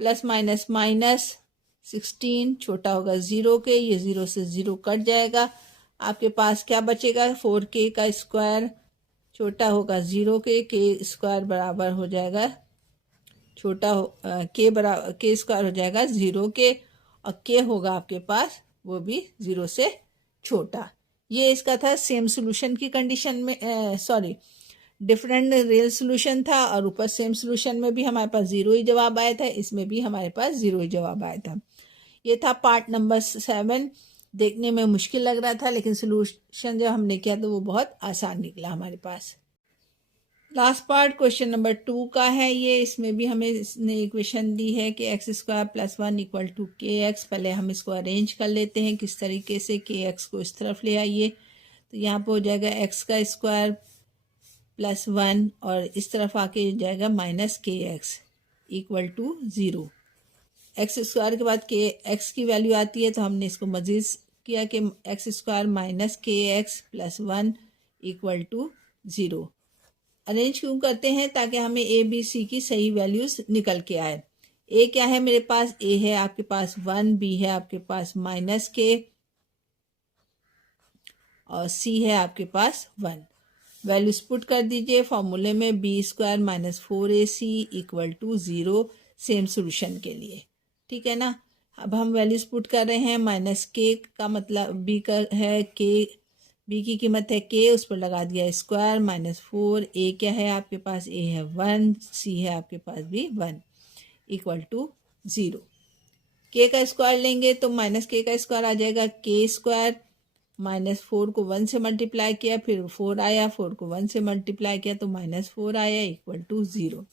plus minus minus 16 छोटा होगा 0 के, ये 0 से 0 कट जाएगा। आपके पास क्या बचेगा, 4k का स्क्वायर छोटा होगा 0 के, k स्क्वायर बराबर हो जाएगा छोटा k स्क्वायर हो जाएगा 0 के और k होगा आपके पास वो भी 0 से छोटा। ये इसका था सेम सोल्यूशन की कंडीशन में, सॉरी डिफरेंट रियल सोल्यूशन था, और ऊपर सेम सोल्यूशन में भी हमारे पास 0 ही जवाब आया था, इसमें भी हमारे पास 0 ही जवाब आया था। ये था पार्ट नंबर 7। देखने में मुश्किल लग रहा था लेकिन सोल्यूशन जब हमने किया तो वो बहुत आसान निकला हमारे पास। लास्ट पार्ट क्वेश्चन नंबर 2 का है ये। इसमें भी हमें इसने इक्वेशन दी है कि x square plus 1 equal to k x. पहले हम इसको अरेंज कर लेते हैं किस तरीके से। के एक्स को इस तरफ ले आइए तो यहाँ पर हो जाएगा एक्स का स्क्वायर प्लस 1 और इस तरफ आके हो जाएगा minus k x equal to 0। X square के बाद के एक्स की वैल्यू आती है तो हमने इसको मजीद किया कि x square minus k x plus 1 equal to 0। Arrange क्यों करते हैं? ताकि हमें ए बी सी की सही वैल्यूज निकल के आए। ए क्या है मेरे पास? ए है आपके पास 1, बी है आपके पास माइनस के और सी है आपके पास 1। वैल्यूज पुट कर दीजिए फॉर्मूले में। B square minus 4ac equal to 0 same solution के लिए, ठीक है ना। अब हम वैल्यूज पुट कर रहे हैं। माइनस के का मतलब बी का है के, बी की कीमत है के, उस पर लगा दिया स्क्वायर माइनस 4। ए क्या है आपके पास? ए है 1, सी है आपके पास भी 1 इक्वल टू 0। के का स्क्वायर लेंगे तो माइनस के का स्क्वायर आ जाएगा के स्क्वायर माइनस 4 को 1 से मल्टीप्लाई किया फिर 4 आया, 4 को 1 से मल्टीप्लाई किया तो माइनस 4 आया इक्वल टू 0।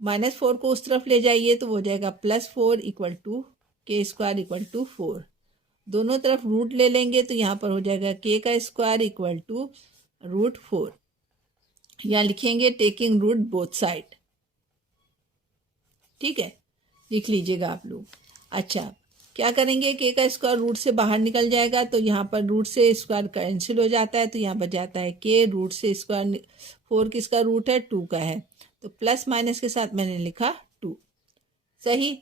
माइनस 4 को उस तरफ ले जाइए तो हो जाएगा प्लस 4 इक्वल टू के स्क्वायर इक्वल टू 4। दोनों तरफ रूट ले लेंगे तो यहाँ पर हो जाएगा के का स्क्वायर इक्वल टू रूट 4। यहाँ लिखेंगे टेकिंग रूट बोथ साइड, ठीक है, लिख लीजिएगा आप लोग। अच्छा, क्या करेंगे? के का स्क्वायर रूट से बाहर निकल जाएगा तो यहाँ पर रूट से स्क्वायर कैंसिल हो जाता है तो यहाँ पर जाता है के। रूट से स्क्वायर 4 किसका रूट है? 2 का है, तो प्लस माइनस के साथ मैंने लिखा 2। सही,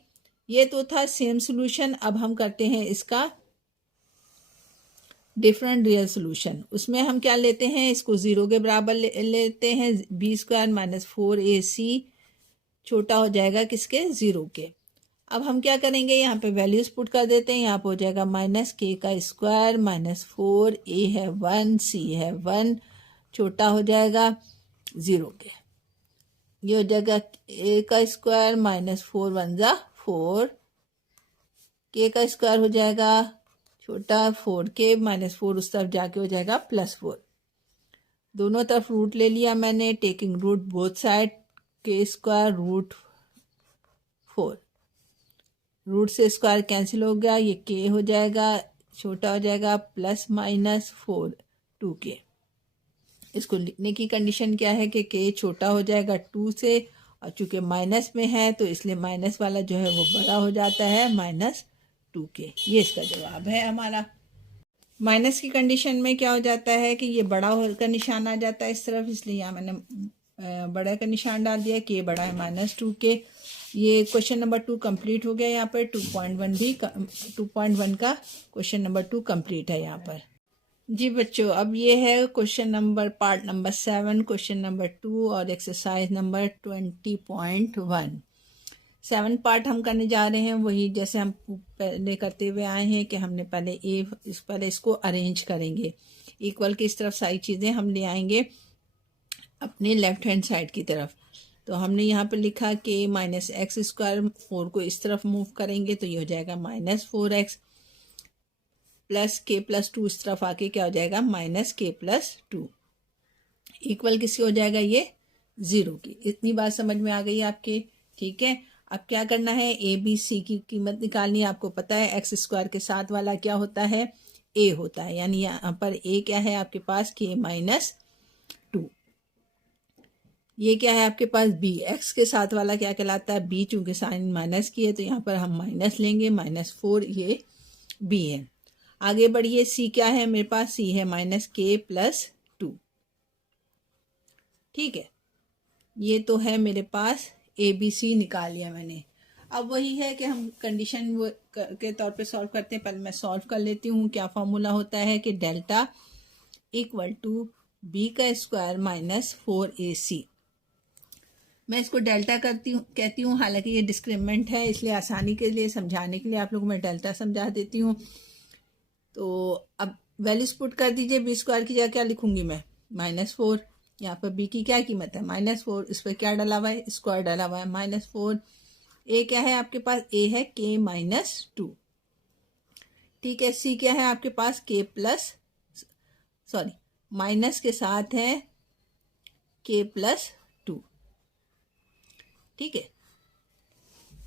ये तो था सेम सोल्यूशन। अब हम करते हैं इसका डिफरेंट रियल सोल्यूशन। उसमें हम क्या लेते हैं? इसको 0 के बराबर लेते हैं। बी स्क्वायर माइनस 4ac छोटा हो जाएगा किसके? 0 के। अब हम क्या करेंगे? यहाँ पे वैल्यूज पुट कर देते हैं। यहाँ पे हो जाएगा माइनस के का स्क्वायर माइनस 4, ए है 1, सी है 1 छोटा हो जाएगा 0 के। ये हो जाएगा ए का स्क्वायर माइनस 4 1 जा 4, के का स्क्वायर हो जाएगा छोटा 4 के माइनस 4 उस तरफ जाके हो जाएगा प्लस 4। दोनों तरफ रूट ले लिया मैंने, टेकिंग रूट बोथ साइड। के स्क्वायर रूट 4, रूट से स्क्वायर कैंसिल हो गया, ये के हो जाएगा छोटा हो जाएगा प्लस माइनस 4 2 के। इसको लिखने की कंडीशन क्या है कि के छोटा हो जाएगा 2 से, और चूंकि माइनस में है तो इसलिए माइनस वाला जो है वो बड़ा हो जाता है माइनस 2 के। ये इसका जवाब है हमारा। माइनस की कंडीशन में क्या हो जाता है कि ये बड़ा का निशान आ जाता है इस तरफ, इसलिए यहाँ मैंने बड़ा का निशान डाल दिया। के बड़ा है माइनस 2 के। ये क्वेश्चन नंबर 2 कंप्लीट हो गया। यहाँ पर 2.1 भी 2.1 का क्वेश्चन नंबर 2 कंप्लीट है यहाँ पर। जी बच्चों, अब ये है question number part number 7 question number 2 और एक्सरसाइज नंबर 20.1। 7 पार्ट हम करने जा रहे हैं वही जैसे हम पहले करते हुए आए हैं कि हमने पहले पहले इसको अरेंज करेंगे। इक्वल की इस तरफ सारी चीज़ें हम ले आएंगे अपने लेफ्ट हैंड साइड की तरफ। तो हमने यहाँ पर लिखा कि माइनस एक्स स्क्वायर 4 को इस तरफ मूव करेंगे तो ये हो जाएगा माइनस 4x प्लस के प्लस 2 इस तरफ आके क्या हो जाएगा? माइनस के प्लस 2 इक्वल किसकी हो जाएगा? ये 0 की। इतनी बात समझ में आ गई आपके? ठीक है, अब क्या करना है? ए बी सी की कीमत निकालनी है। आपको पता है एक्स स्क्वायर के साथ वाला क्या होता है? ए होता है, यानी यहाँ पर ए क्या है आपके पास? के माइनस 2। ये क्या है आपके पास? बी। एक्स के साथ वाला क्या कहलाता है? बी। चूंकि साइन माइनस की है तो यहाँ पर हम माइनस लेंगे, माइनस 4 ये बी है। आगे बढ़िए, सी क्या है मेरे पास? सी है माइनस के प्लस 2। ठीक है, ये तो है मेरे पास ए बी सी निकाल लिया मैंने। अब वही है कि हम कंडीशन के तौर पे सॉल्व करते हैं। पहले मैं सॉल्व कर लेती हूँ। क्या फॉर्मूला होता है कि डेल्टा इक्वल टू बी का स्क्वायर माइनस 4ac। मैं इसको डेल्टा कहती हूँ, हालांकि ये डिस्क्रिमिनेंट है इसलिए आसानी के लिए समझाने के लिए आप लोग मैं डेल्टा समझा देती हूँ। तो अब वैल्यूज पुट कर दीजिए। बी स्क्वायर की जगह क्या लिखूंगी मैं? माइनस 4। यहाँ पर बी की क्या कीमत है? माइनस 4। इस पर क्या डाला हुआ है? स्क्वायर डाला हुआ है माइनस 4। ए क्या है आपके पास? ए है के माइनस 2। ठीक है, सी क्या है आपके पास? के प्लस माइनस के साथ है k प्लस 2। ठीक है,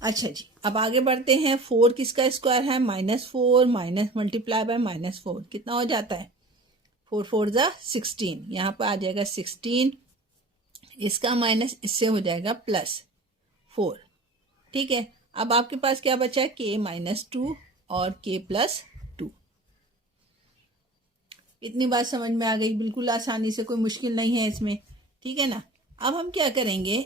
अच्छा जी, अब आगे बढ़ते हैं। 4 किसका स्क्वायर है? -4 माइनस मल्टीप्लाई बाय -4 कितना हो जाता है? 4 4 ज़ा 16, यहाँ पर आ जाएगा 16, इसका माइनस इससे हो जाएगा +4। ठीक है, अब आपके पास क्या बचा है? k -2 और k प्लस 2। इतनी बात समझ में आ गई, बिल्कुल आसानी से, कोई मुश्किल नहीं है इसमें। ठीक है ना। अब हम क्या करेंगे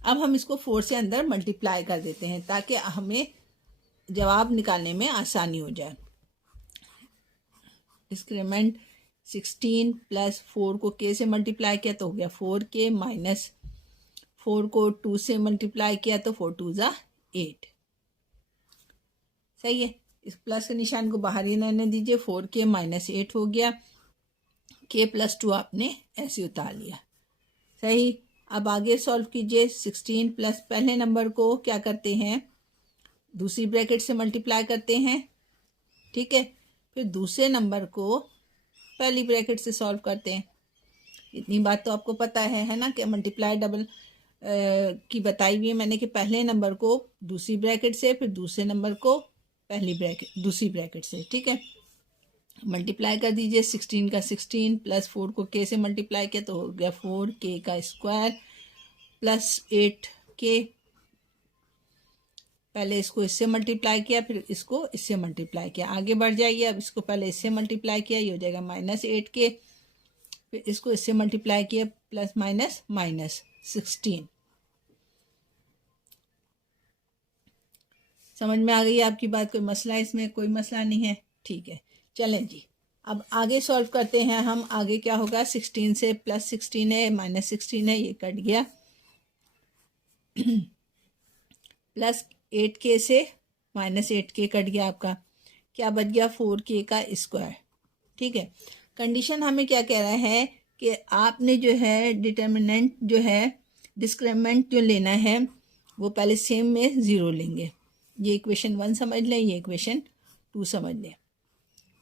अब हम इसको 4 से अंदर मल्टीप्लाई कर देते हैं ताकि हमें जवाब निकालने में आसानी हो जाए। डिस्क्रीमेंट 16 प्लस 4 को k से मल्टीप्लाई किया तो हो गया 4k, माइनस 4 को 2 से मल्टीप्लाई किया तो 4 2 ज़ा 8। सही है, इस प्लस के निशान को बाहर ही रहने दीजिए। 4k माइनस 8 हो गया, k प्लस 2 आपने ऐसे उतार लिया। सही, अब आगे सॉल्व कीजिए। 16 प्लस पहले नंबर को क्या करते हैं? दूसरी ब्रैकेट से मल्टीप्लाई करते हैं। ठीक है, फिर दूसरे नंबर को पहली ब्रैकेट से सॉल्व करते हैं। इतनी बात तो आपको पता है ना, कि मल्टीप्लाई डबल की बताई हुई है मैंने कि पहले नंबर को दूसरी ब्रैकेट से, फिर दूसरे नंबर को पहली ब्रैकेट दूसरी ब्रैकेट से। ठीक है, मल्टीप्लाई कर दीजिए। 16 का 16 प्लस 4 को k से मल्टीप्लाई किया तो हो गया 4k का स्क्वायर प्लस 8k। पहले इसको इससे मल्टीप्लाई किया, फिर इसको इससे मल्टीप्लाई किया। आगे बढ़ जाइए, अब इसको पहले इससे मल्टीप्लाई किया, ये हो जाएगा -8k, फिर इसको इससे मल्टीप्लाई किया, प्लस माइनस -16। समझ में आ गई है आपकी बात? कोई मसला है इसमें? कोई मसला नहीं है। ठीक है, चलें जी, अब आगे सॉल्व करते हैं हम। आगे क्या होगा? 16 से +16 है, -16 है, ये कट गया प्लस 8k से -8k कट गया आपका, क्या बच गया? 4k का स्क्वायर। ठीक है, कंडीशन हमें क्या कह रहा है कि आपने जो है डिटर्मिनेंट जो है डिस्क्रीमेंट जो लेना है वो पहले सेम में 0 लेंगे। ये इक्वेशन 1 समझ लें, ये इक्वेशन 2 समझ लें।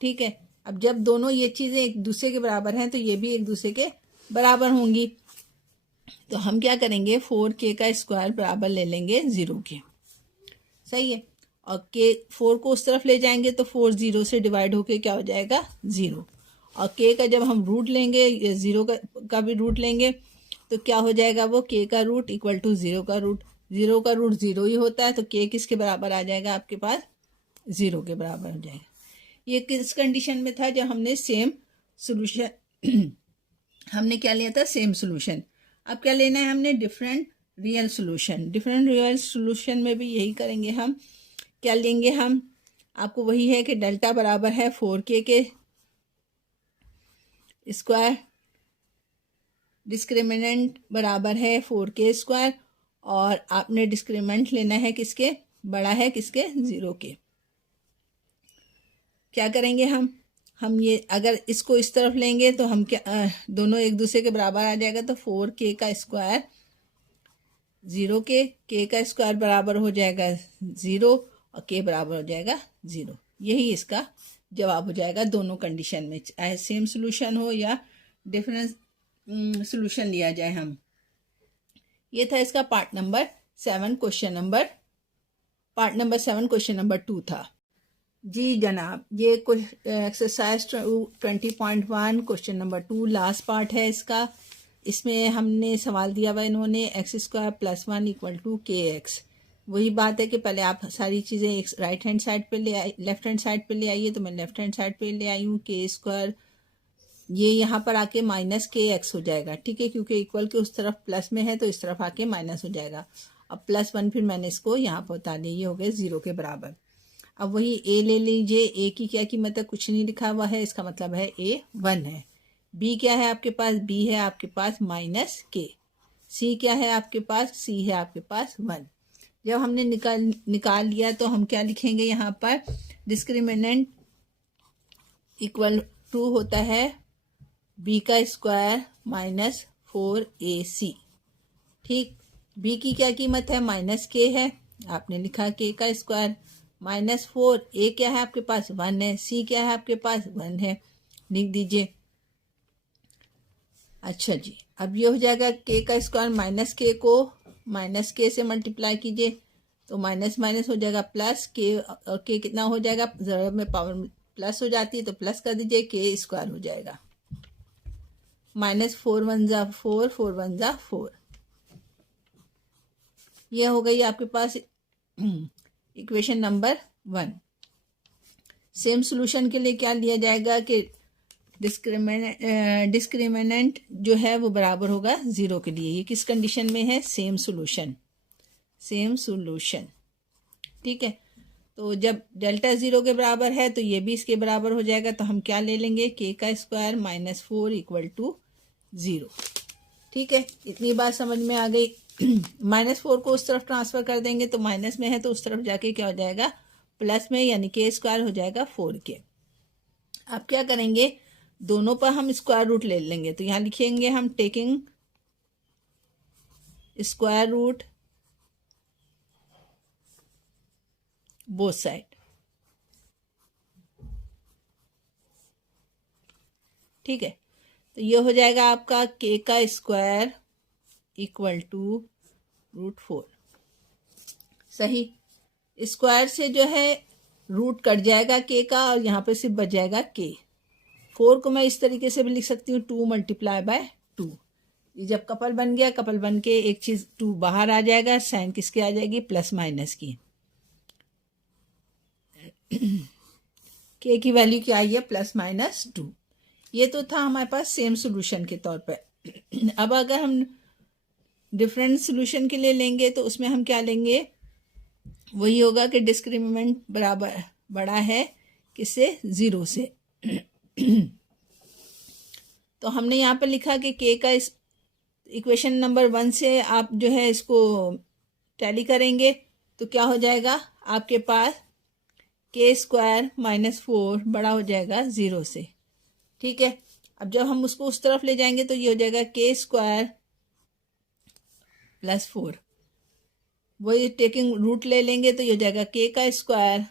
ठीक है, अब जब दोनों ये चीज़ें एक दूसरे के बराबर हैं तो ये भी एक दूसरे के बराबर होंगी। तो हम क्या करेंगे? 4k का स्क्वायर बराबर ले लेंगे 0 के। सही है, और k 4 को उस तरफ ले जाएंगे तो 4 0 से डिवाइड होके क्या हो जाएगा? 0। और k का जब हम रूट लेंगे, 0 का भी रूट लेंगे तो क्या हो जाएगा? वो k का रूट इक्वल टू 0 का रूट। 0 का रूट 0 ही होता है, तो k किसके बराबर आ जाएगा आपके पास? 0 के बराबर हो जाएगा। ये किस कंडीशन में था? जब हमने सेम सोल्यूशन हमने क्या लिया था? Same solution. अब क्या लेना है हमने? Different real solution. Different real solution में भी यही करेंगे हम। क्या लेंगे हम? आपको वही है कि डेल्टा बराबर है 4k के स्क्वायर, डिस्क्रिमिनेंट बराबर है 4k स्क्वायर, और आपने डिस्क्रिमिनेंट लेना है किसके? बड़ा है किसके? 0 के। क्या करेंगे हम ये अगर इसको इस तरफ लेंगे तो हम क्या दोनों एक दूसरे के बराबर आ जाएगा, तो 4k का स्क्वायर 0 के, k का स्क्वायर बराबर हो जाएगा 0 और k बराबर हो जाएगा 0। यही इसका जवाब हो जाएगा दोनों कंडीशन में, चाहे सेम सोल्यूशन हो या डिफरेंट सोल्यूशन लिया जाए हम। ये था इसका पार्ट नंबर 7 क्वेश्चन नंबर 2 था जी जनाब। ये exercise 20.1 question number 2 last part है इसका। इसमें हमने सवाल दिया हुआ इन्होंने x² + 1 = kx। वही बात है कि पहले आप सारी चीज़ें एक राइट हैंड साइड पे ले आई, लेफ्ट हैंड साइड पे ले आइए। तो मैं लेफ्ट हैंड साइड पे ले आई हूँ। k², ये यहाँ पर आके -kx हो जाएगा। ठीक है, क्योंकि इक्वल के उस तरफ प्लस में है तो इस तरफ आके माइनस हो जाएगा। अब +1 फिर मैंने इसको यहाँ पर उतार दिया, ये हो गया 0 के बराबर। अब वही a ले लीजिए। a की क्या कीमत है? कुछ नहीं लिखा हुआ है, इसका मतलब है a 1 है। b क्या है आपके पास? b है आपके पास -k। c क्या है आपके पास? c है आपके पास 1। जब हमने निकाल लिया तो हम क्या लिखेंगे यहाँ पर? डिस्क्रिमिनेंट इक्वल टू होता है b का स्क्वायर -4ac। ठीक, b की क्या कीमत है? -k है, आपने लिखा k का स्क्वायर -4। a क्या है आपके पास? 1 है। c क्या है आपके पास? 1 है, लिख दीजिए। अच्छा जी, अब ये हो जाएगा के का स्क्वायर माइनस के को माइनस के से मल्टीप्लाई कीजिए तो माइनस माइनस हो जाएगा प्लस के, और के कितना हो जाएगा, ज़रूरत में पावर प्लस हो जाती है तो प्लस कर दीजिए, के स्क्वायर हो जाएगा माइनस 4 1 ज़ा 4 4 1 ज़ा 4। ये हो गई आपके पास इक्वेशन नंबर 1। सेम सॉल्यूशन के लिए क्या लिया जाएगा कि डिस्क्रिमिनेंट जो है वो बराबर होगा 0 के लिए। ये किस कंडीशन में है, सेम सॉल्यूशन, सेम सॉल्यूशन, ठीक है। तो जब डेल्टा 0 के बराबर है तो ये भी इसके बराबर हो जाएगा, तो हम क्या ले लेंगे, के का स्क्वायर माइनस 4 इक्वल टू 0, ठीक है। इतनी बात समझ में आ गई। माइनस 4 को उस तरफ ट्रांसफ़र कर देंगे तो माइनस में है तो उस तरफ जाके क्या हो जाएगा, प्लस में, यानी के स्क्वायर हो जाएगा 4 के। अब क्या करेंगे, दोनों पर हम स्क्वायर रूट ले लेंगे, तो यहाँ लिखेंगे हम taking square root both side, ठीक है। तो ये हो जाएगा आपका के का स्क्वायर इक्वल टू √4। सही, स्क्वायर से जो है रूट कट जाएगा के का और यहाँ पे सिर्फ बच जाएगा के। 4 को मैं इस तरीके से भी लिख सकती हूँ 2 × 2। जब कपल बन गया, कपल बन के एक चीज़ 2 बाहर आ जाएगा, साइन किसकी आ जाएगी, प्लस माइनस की। के की वैल्यू क्या आई है, +-2। ये तो था हमारे पास सेम सॉल्यूशन के तौर पर। अब अगर हम डिफरेंट सॉल्यूशन के लिए लेंगे तो उसमें हम क्या लेंगे, वही होगा कि डिस्क्रिमिनेंट बराबर बड़ा है किससे, 0 से। तो हमने यहाँ पर लिखा कि के का इस इक्वेशन नंबर 1 से आप जो है इसको टैली करेंगे तो क्या हो जाएगा, आपके पास के स्क्वायर -4 बड़ा हो जाएगा 0 से, ठीक है। अब जब हम उसको उस तरफ ले जाएंगे तो ये हो जाएगा के स्क्वायर +4, वही टेकिंग रूट ले लेंगे तो ये हो जाएगा के का स्क्वायर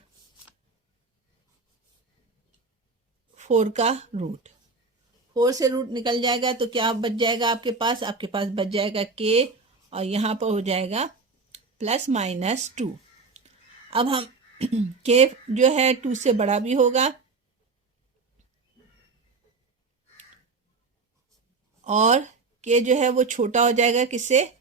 4 का रूट। 4 से रूट निकल जाएगा तो क्या बच जाएगा आपके पास बच जाएगा के, और यहाँ पर हो जाएगा +-2। अब हम के जो है 2 से बड़ा भी होगा और के जो है वो छोटा हो जाएगा किससे,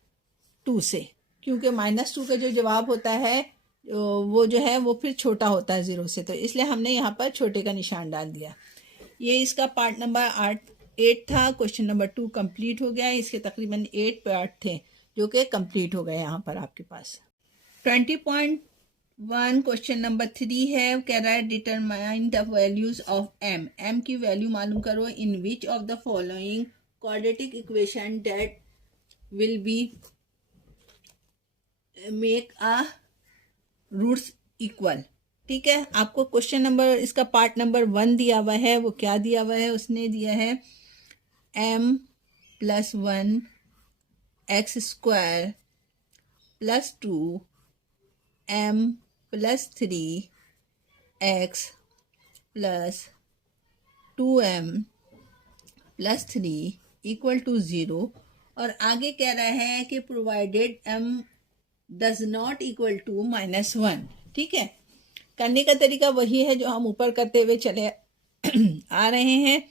2 से, क्योंकि -2 का जो जवाब होता है वो जो है वो फिर छोटा होता है 0 से, तो इसलिए हमने यहाँ पर छोटे का निशान डाल दिया। ये इसका पार्ट नंबर 8 था। क्वेश्चन नंबर 2 कंप्लीट हो गया। इसके तकरीबन 8 पार्ट थे जो कि कंप्लीट हो गए यहाँ पर आपके पास। 20.1 क्वेश्चन नंबर 3 है, कह रहा है determine the values of M. M की वैल्यू मालूम करो in which of the following quadratic equation that will be make a roots equal, ठीक है। आपको क्वेश्चन नंबर इसका पार्ट नंबर 1 दिया हुआ है, वो क्या दिया हुआ है, उसने दिया है m+1 x² +2 m+3 x +2m +3 equal to 0, और आगे कह रहा है कि provided m does not equal to -1, ठीक है। करने का तरीका वही है जो हम ऊपर करते हुए चले आ रहे हैं।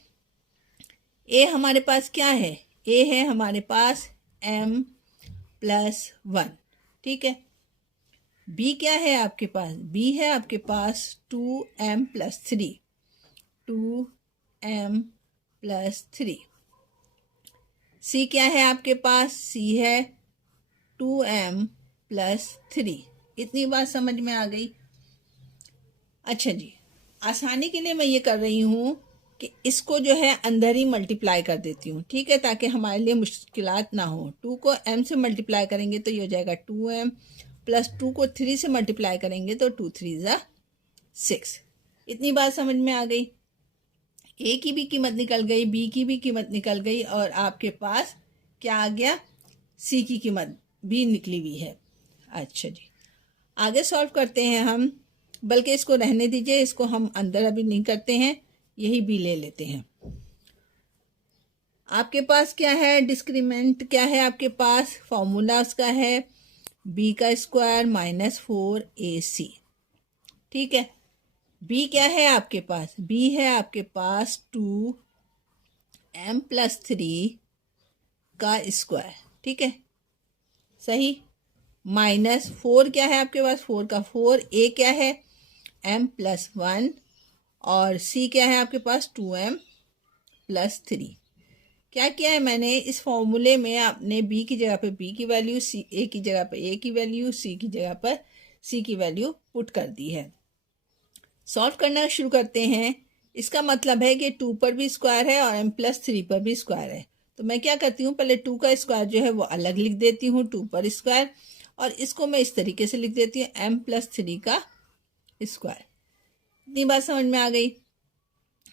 ए हमारे पास क्या है, ए है हमारे पास m+1, ठीक है। बी क्या है आपके पास, बी है आपके पास 2m+3, 2m+3। सी क्या है आपके पास, सी है 2m+3। इतनी बात समझ में आ गई। अच्छा जी, आसानी के लिए मैं ये कर रही हूँ कि इसको जो है अंदर ही मल्टीप्लाई कर देती हूँ, ठीक है, ताकि हमारे लिए मुश्किलात ना हो। 2 को m से मल्टीप्लाई करेंगे तो ये हो जाएगा 2m, +2 को 3 से मल्टीप्लाई करेंगे तो 2 3 ज़ा 6। इतनी बात समझ में आ गई। ए की भी कीमत निकल गई, बी की भी कीमत निकल गई, और आपके पास क्या आ गया, सी की कीमत भी निकली हुई है। अच्छा जी, आगे सॉल्व करते हैं हम, बल्कि इसको रहने दीजिए, इसको हम अंदर अभी नहीं करते हैं, यही भी ले लेते हैं। आपके पास क्या है, डिस्क्रीमेंट क्या है आपके पास, फॉर्मूला उसका है b का स्क्वायर माइनस 4ac। ठीक है, b क्या है आपके पास, b है आपके पास 2m प्लस 3 का स्क्वायर। ठीक है, सही, माइनस 4 क्या है आपके पास, 4 का 4, a क्या है m प्लस 1 और c क्या है आपके पास 2m प्लस 3। क्या किया है मैंने, इस फॉर्मूले में आपने b की जगह पे b की वैल्यू, a की जगह पे a की वैल्यू, c की जगह पर c की वैल्यू पुट कर दी है। सॉल्व करना शुरू करते हैं। इसका मतलब है कि 2 पर भी स्क्वायर है और m प्लस 3 पर भी स्क्वायर है। तो मैं क्या करती हूँ, पहले 2 का स्क्वायर जो है वो अलग लिख देती हूँ, 2 पर स्क्वायर, और इसको मैं इस तरीके से लिख देती हूँ m प्लस 3 का स्क्वायर। इतनी बात समझ में आ गई।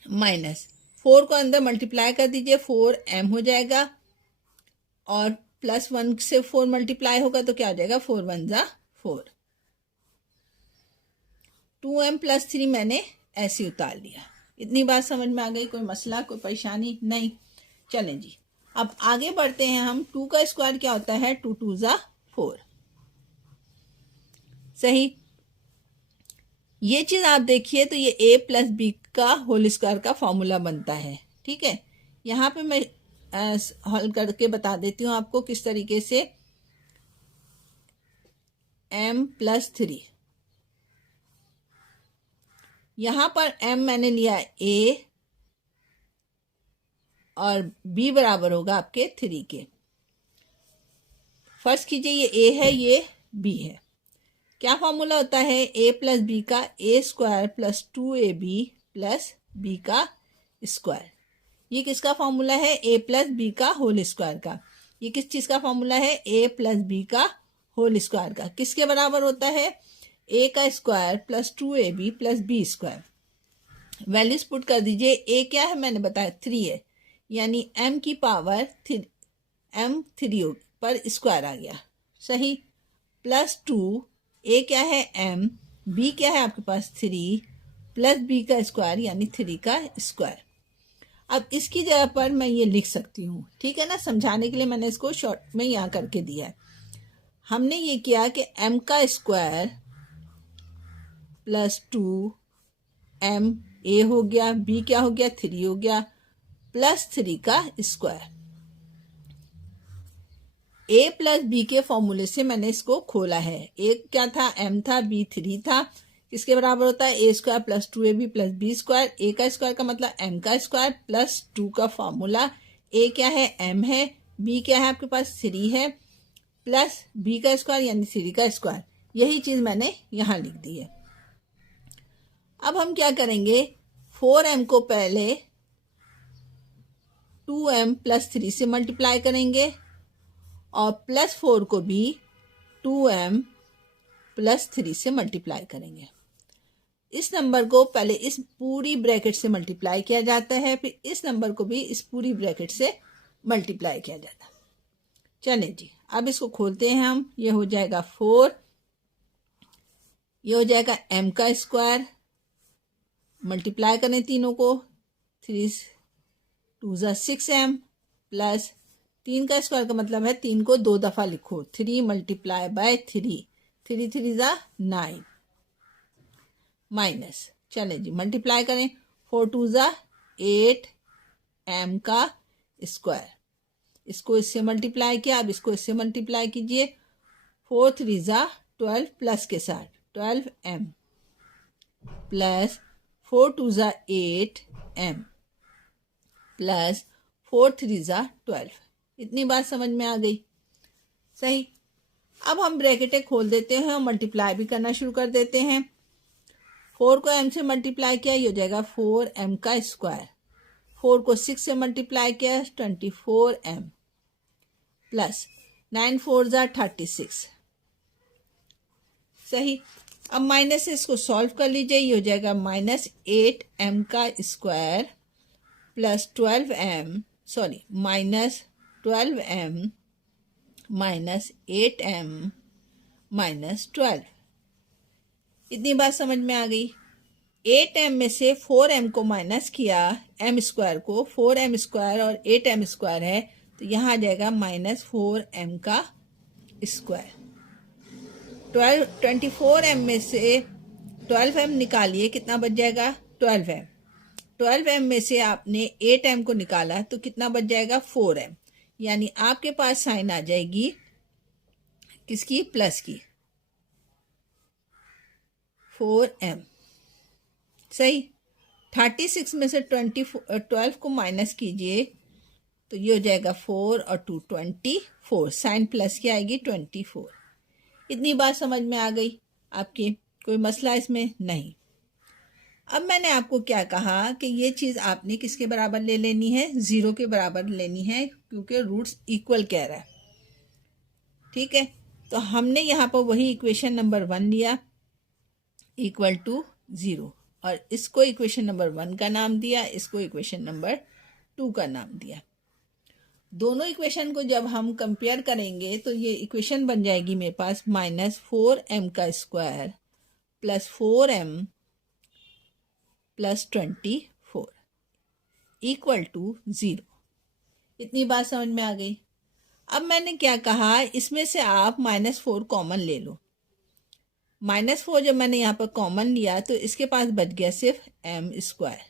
माइनस 4 को अंदर मल्टीप्लाई कर दीजिए, 4m हो जाएगा और प्लस 1 से 4 मल्टीप्लाई होगा तो क्या हो जाएगा, 4 1 जा 4। 2m प्लस 3 मैंने ऐसे उतार लिया। इतनी बात समझ में आ गई, कोई मसला कोई परेशानी नहीं। चलें जी, अब आगे बढ़ते हैं हम। 2 का स्क्वायर क्या होता है, 2 2 जा 4। सही, ये चीज़ आप देखिए तो ये a प्लस बी का होल स्क्वायर का फॉर्मूला बनता है। ठीक है, यहाँ पे मैं हल करके बता देती हूँ आपको किस तरीके से। m प्लस 3, यहाँ पर m मैंने लिया a और b बराबर होगा आपके 3 के। फर्स्ट कीजिए ये a है ये b है। क्या फॉर्मूला होता है, a प्लस बी का a square plus 2ab plus b का स्क्वायर। ये किसका फॉर्मूला है, a प्लस बी का होल स्क्वायर का। ये किस चीज़ का फॉर्मूला है, a प्लस बी का होल स्क्वायर का। किसके बराबर होता है, a का square plus 2ab plus b square. Values put कर दीजिए। a क्या है मैंने बताया 3 है, यानी m की पावर m 3 पर स्क्वायर आ गया। सही, प्लस 2, a क्या है m, b क्या है आपके पास 3 प्लस b का स्क्वायर यानी 3 का स्क्वायर। अब इसकी जगह पर मैं ये लिख सकती हूँ, ठीक है ना, समझाने के लिए मैंने इसको शॉर्ट में यहाँ करके दिया है। हमने ये किया कि m का स्क्वायर प्लस 2m a हो गया, b क्या हो गया 3 हो गया, प्लस 3 का स्क्वायर। a प्लस बी के फॉर्मूले से मैंने इसको खोला है। a क्या था, m था, b 3 था। किसके बराबर होता है, a square plus 2ab plus b square. a का स्क्वायर का मतलब m का स्क्वायर प्लस 2 का फॉर्मूला। a क्या है m है, b क्या है आपके पास 3 है, प्लस b का स्क्वायर यानी 3 का स्क्वायर। यही चीज़ मैंने यहाँ लिख दी है। अब हम क्या करेंगे, 4m को पहले 2m प्लस 3 से मल्टीप्लाई करेंगे और प्लस 4 को भी 2m प्लस 3 से मल्टीप्लाई करेंगे। इस नंबर को पहले इस पूरी ब्रैकेट से मल्टीप्लाई किया जाता है, फिर इस नंबर को भी इस पूरी ब्रैकेट से मल्टीप्लाई किया जाता है। चलें जी, अब इसको खोलते हैं हम। ये हो जाएगा 4, ये हो जाएगा m का स्क्वायर, मल्टीप्लाई करें तीनों को, 3 2 जा 6m प्लस 3 का स्क्वायर का मतलब है 3 को 2 दफ़ा लिखो, 3 मल्टीप्लाई बाय 3, 3 3 जा 9 माइनस, चले जी मल्टीप्लाई करें, 4 2 जा 8 m का स्क्वायर। इसको इससे मल्टीप्लाई किया, अब इसको इससे मल्टीप्लाई कीजिए, 4 3 जा 12 प्लस के साथ 12m प्लस 4 2 जा 8m प्लस 4 3 जा 12। इतनी बात समझ में आ गई। सही, अब हम ब्रैकेटें खोल देते हैं और मल्टीप्लाई भी करना शुरू कर देते हैं। 4 को m से मल्टीप्लाई किया, ये हो जाएगा 4m का स्क्वायर। 4 को 6 से मल्टीप्लाई किया 24m प्लस 9 4 जा 36। सही, अब माइनस से इसको सॉल्व कर लीजिए। ये हो जाएगा माइनस 8m का square plus 12m, sorry minus 12m minus 8m minus 12। इतनी बात समझ में आ गई। 8m में से 4m को माइनस किया, m स्क्वायर को, 4m स्क्वायर और 8m स्क्वायर है, तो यहाँ आ जाएगा -4m का स्क्वायर। 24m में से 12m निकालिए, कितना बच जाएगा 12m। 12m में से आपने 8m को निकाला तो कितना बच जाएगा 4m, यानी आपके पास साइन आ जाएगी किसकी, प्लस की, 4m। सही। 36 में से 12 को माइनस कीजिए तो ये हो जाएगा 4 और 2 24, साइन प्लस की आएगी 24। इतनी बात समझ में आ गई आपके, कोई मसला इसमें नहीं। अब मैंने आपको क्या कहा कि ये चीज़ आपने किसके बराबर ले लेनी है, 0 के बराबर लेनी है, क्योंकि रूट्स इक्वल कह रहा है। ठीक है, तो हमने यहाँ पर वही इक्वेशन नंबर 1 लिया इक्वल टू 0, और इसको इक्वेशन नंबर 1 का नाम दिया, इसको इक्वेशन नंबर 2 का नाम दिया। दोनों इक्वेशन को जब हम कंपेयर करेंगे तो ये इक्वेशन बन जाएगी मेरे पास -4m का square plus 4m plus 24 equal to 0। इतनी बात समझ में आ गई। अब मैंने क्या कहा, इसमें से आप -4 कॉमन ले लो। -4 जब मैंने यहाँ पर कॉमन लिया तो इसके पास बच गया सिर्फ m स्क्वायर।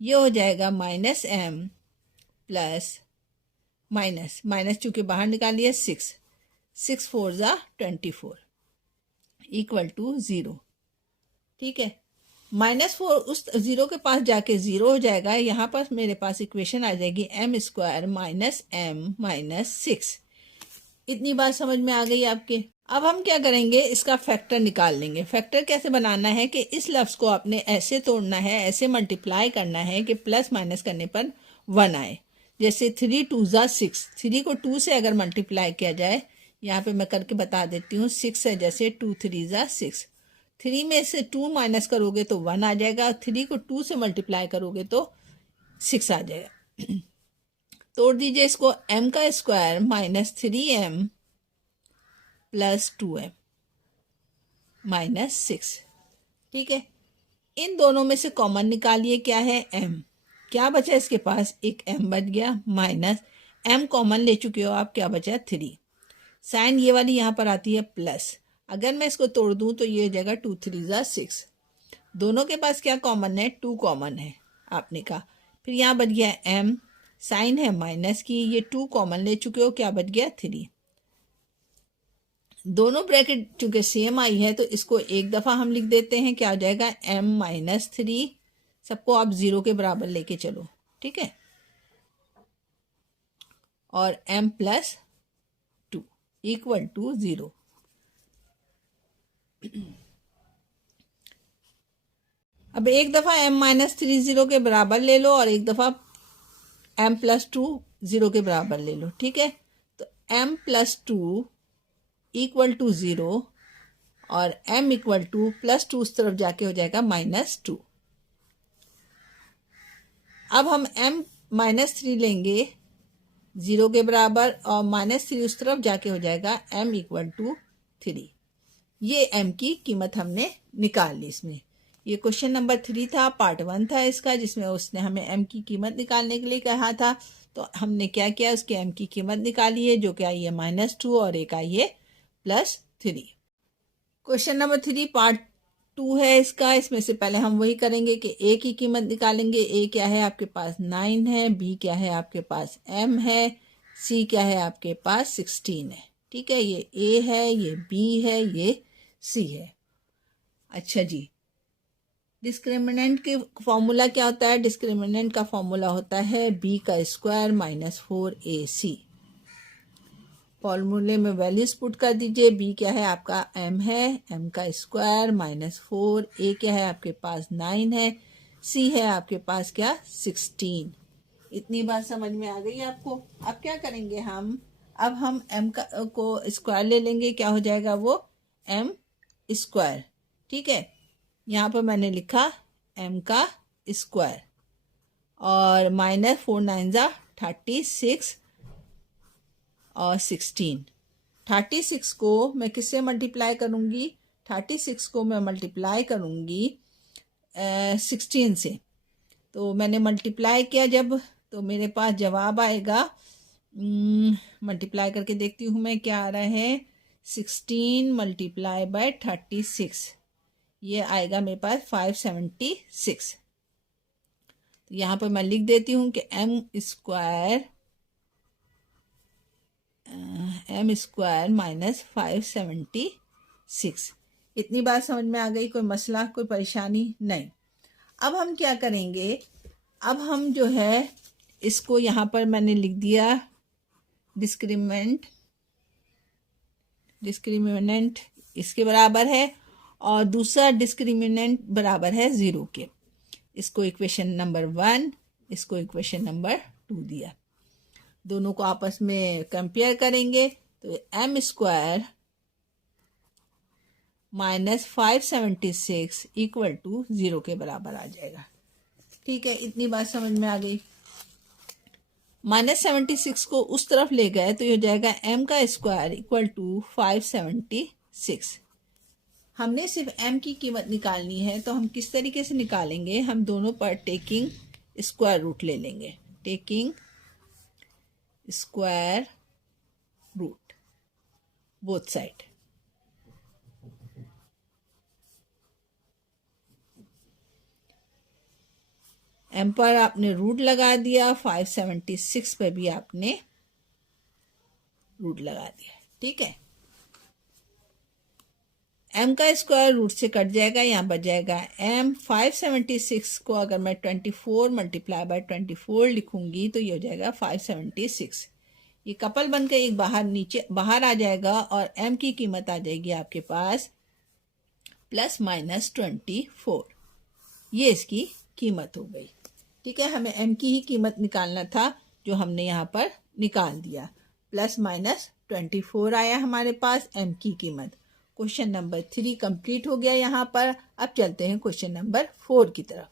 ये हो जाएगा -m प्लस माइनस चूँकि बाहर निकाल लिया 6 4 ज़ा 24 इक्वल टू 0। ठीक है, -4 उस 0 के पास जाके 0 हो जाएगा। यहाँ पर मेरे पास इक्वेशन आ जाएगी m square minus m minus 6। इतनी बात समझ में आ गई आपके। अब हम क्या करेंगे, इसका फैक्टर निकाल लेंगे। फैक्टर कैसे बनाना है कि इस लफ्ज़ को आपने ऐसे तोड़ना है, ऐसे मल्टीप्लाई करना है कि प्लस माइनस करने पर 1 आए। जैसे 3 2 ज़ा 6, 3 को 2 से अगर मल्टीप्लाई किया जाए, यहाँ पे मैं करके बता देती हूँ, 6 है जैसे 2 3 ज़ा 6, 3 में से 2 माइनस करोगे तो 1 आ जाएगा, 3 को 2 से मल्टीप्लाई करोगे तो 6 आ जाएगा। तोड़ दीजिए इसको, m का square minus 3m plus 2m minus 6। ठीक है, इन दोनों में से कॉमन निकालिए, क्या है m, क्या बचा इसके पास, एक m बच गया, माइनस m कॉमन ले चुके हो आप, क्या बचा 3। साइन ये वाली यहाँ पर आती है प्लस, अगर मैं इसको तोड़ दूँ तो ये हो जाएगा 2 3 ज़ा 6। दोनों के पास क्या कॉमन है, 2 कॉमन है आपने कहा। फिर यहाँ बच गया m, साइन है माइनस की, ये 2 कॉमन ले चुके हो, क्या बच गया 3। दोनों ब्रैकेट चूंकि सेम आई है तो इसको एक दफ़ा हम लिख देते हैं, क्या हो जाएगा m माइनस 3। सबको आप 0 के बराबर लेके चलो, ठीक है, और m प्लस 2 इक्वल टू 0। अब एक दफ़ा m माइनस 3 0 के बराबर ले लो और एक दफ़ा m प्लस 2 0 के बराबर ले लो। ठीक है, तो m प्लस 2 इक्वल टू 0 और m इक्वल टू प्लस 2 उस तरफ जाके हो जाएगा -2। अब हम m -3 लेंगे 0 के बराबर और -3 उस तरफ जाके हो जाएगा m इक्वल टू 3। ये m की कीमत हमने निकाल ली। इसमें ये क्वेश्चन नंबर 3 था, पार्ट 1 था इसका, जिसमें उसने हमें m की कीमत निकालने के लिए कहा था। तो हमने क्या किया, उसकी m की कीमत निकाली है, जो कि आई है -2 और एक आई है +3। क्वेश्चन नंबर 3 पार्ट 2 है इसका। इसमें से पहले हम वही करेंगे कि a की कीमत निकालेंगे। a क्या है आपके पास 9 है, b क्या है आपके पास m है, c क्या है आपके पास 16 है। ठीक है, ये a है, ये b है, ये c है। अच्छा जी, डिस्क्रिमिनेंट के फॉर्मूला क्या होता है, डिस्क्रिमिनेंट का फॉर्मूला होता है b का स्क्वायर -4ac। फॉर्मूले में वैल्यूज पुट कर दीजिए। b क्या है आपका m है, m का स्क्वायर -4, a क्या है आपके पास 9 है, c है आपके पास क्या 16। इतनी बात समझ में आ गई आपको। अब क्या करेंगे हम, अब हम m को स्क्वायर ले लेंगे, क्या हो जाएगा वो m स्क्वायर। ठीक है, यहाँ पर मैंने लिखा m का स्क्वायर और -4 9 ज़ा 36 और 16। 36 को मैं किससे मल्टीप्लाई करूँगी, 36 को मैं मल्टीप्लाई करूँगी 16 से, तो मैंने मल्टीप्लाई किया जब, तो मेरे पास जवाब आएगा, मल्टीप्लाई करके देखती हूँ मैं क्या आ रहा है, 16 मल्टीप्लाई बाय 36, ये आएगा मेरे पास 576। तो यहाँ पर मैं लिख देती हूँ कि एम स्क्वायर माइनस 576। इतनी बात समझ में आ गई? कोई मसला, कोई परेशानी नहीं। अब हम क्या करेंगे, अब हम जो है इसको यहाँ पर मैंने लिख दिया डिस्क्रिमिनेंट इसके बराबर है और दूसरा डिस्क्रिमिनेंट बराबर है 0 के। इसको इक्वेशन नंबर 1, इसको इक्वेशन नंबर 2 दिया। दोनों को आपस में कंपेयर करेंगे तो m square minus 576 equal to 0 के बराबर आ जाएगा। ठीक है, इतनी बात समझ में आ गई। -76 को उस तरफ ले गए तो ये हो जाएगा m का स्क्वायर इक्वल टू 576। हमने सिर्फ m की कीमत निकालनी है, तो हम किस तरीके से निकालेंगे, हम दोनों पर टेकिंग स्क्वायर रूट ले लेंगे, taking square root both side. m पर आपने रूट लगा दिया, 576 पर भी आपने रूट लगा दिया। ठीक है, m का स्क्वायर रूट से कट जाएगा, यहाँ बच जाएगा m। 576 को अगर मैं 24 मल्टीप्लाई बाय 24 लिखूंगी तो ये हो जाएगा 576। ये कपल बनकर एक बाहर आ जाएगा और m की कीमत आ जाएगी आपके पास ±24। ये इसकी कीमत हो गई। ठीक है, हमें m की ही कीमत निकालना था जो हमने यहाँ पर निकाल दिया, ±24 आया हमारे पास m की कीमत। क्वेश्चन नंबर 3 कंप्लीट हो गया यहाँ पर। अब चलते हैं क्वेश्चन नंबर 4 की तरफ।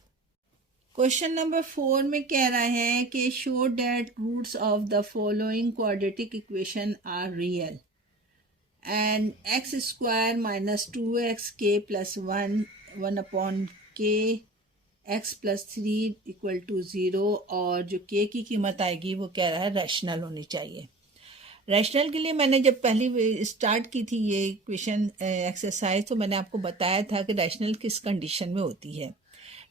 क्वेश्चन नंबर 4 में कह रहा है कि show that roots of the following quadratic equation are real and x square minus 2xk plus 1 upon k x plus 3 equal to 0, और जो k की कीमत आएगी वो कह रहा है रैशनल होनी चाहिए। रैशनल के लिए मैंने जब पहली स्टार्ट की थी ये इक्वेशन एक्सरसाइज, तो मैंने आपको बताया था कि रैशनल किस कंडीशन में होती है।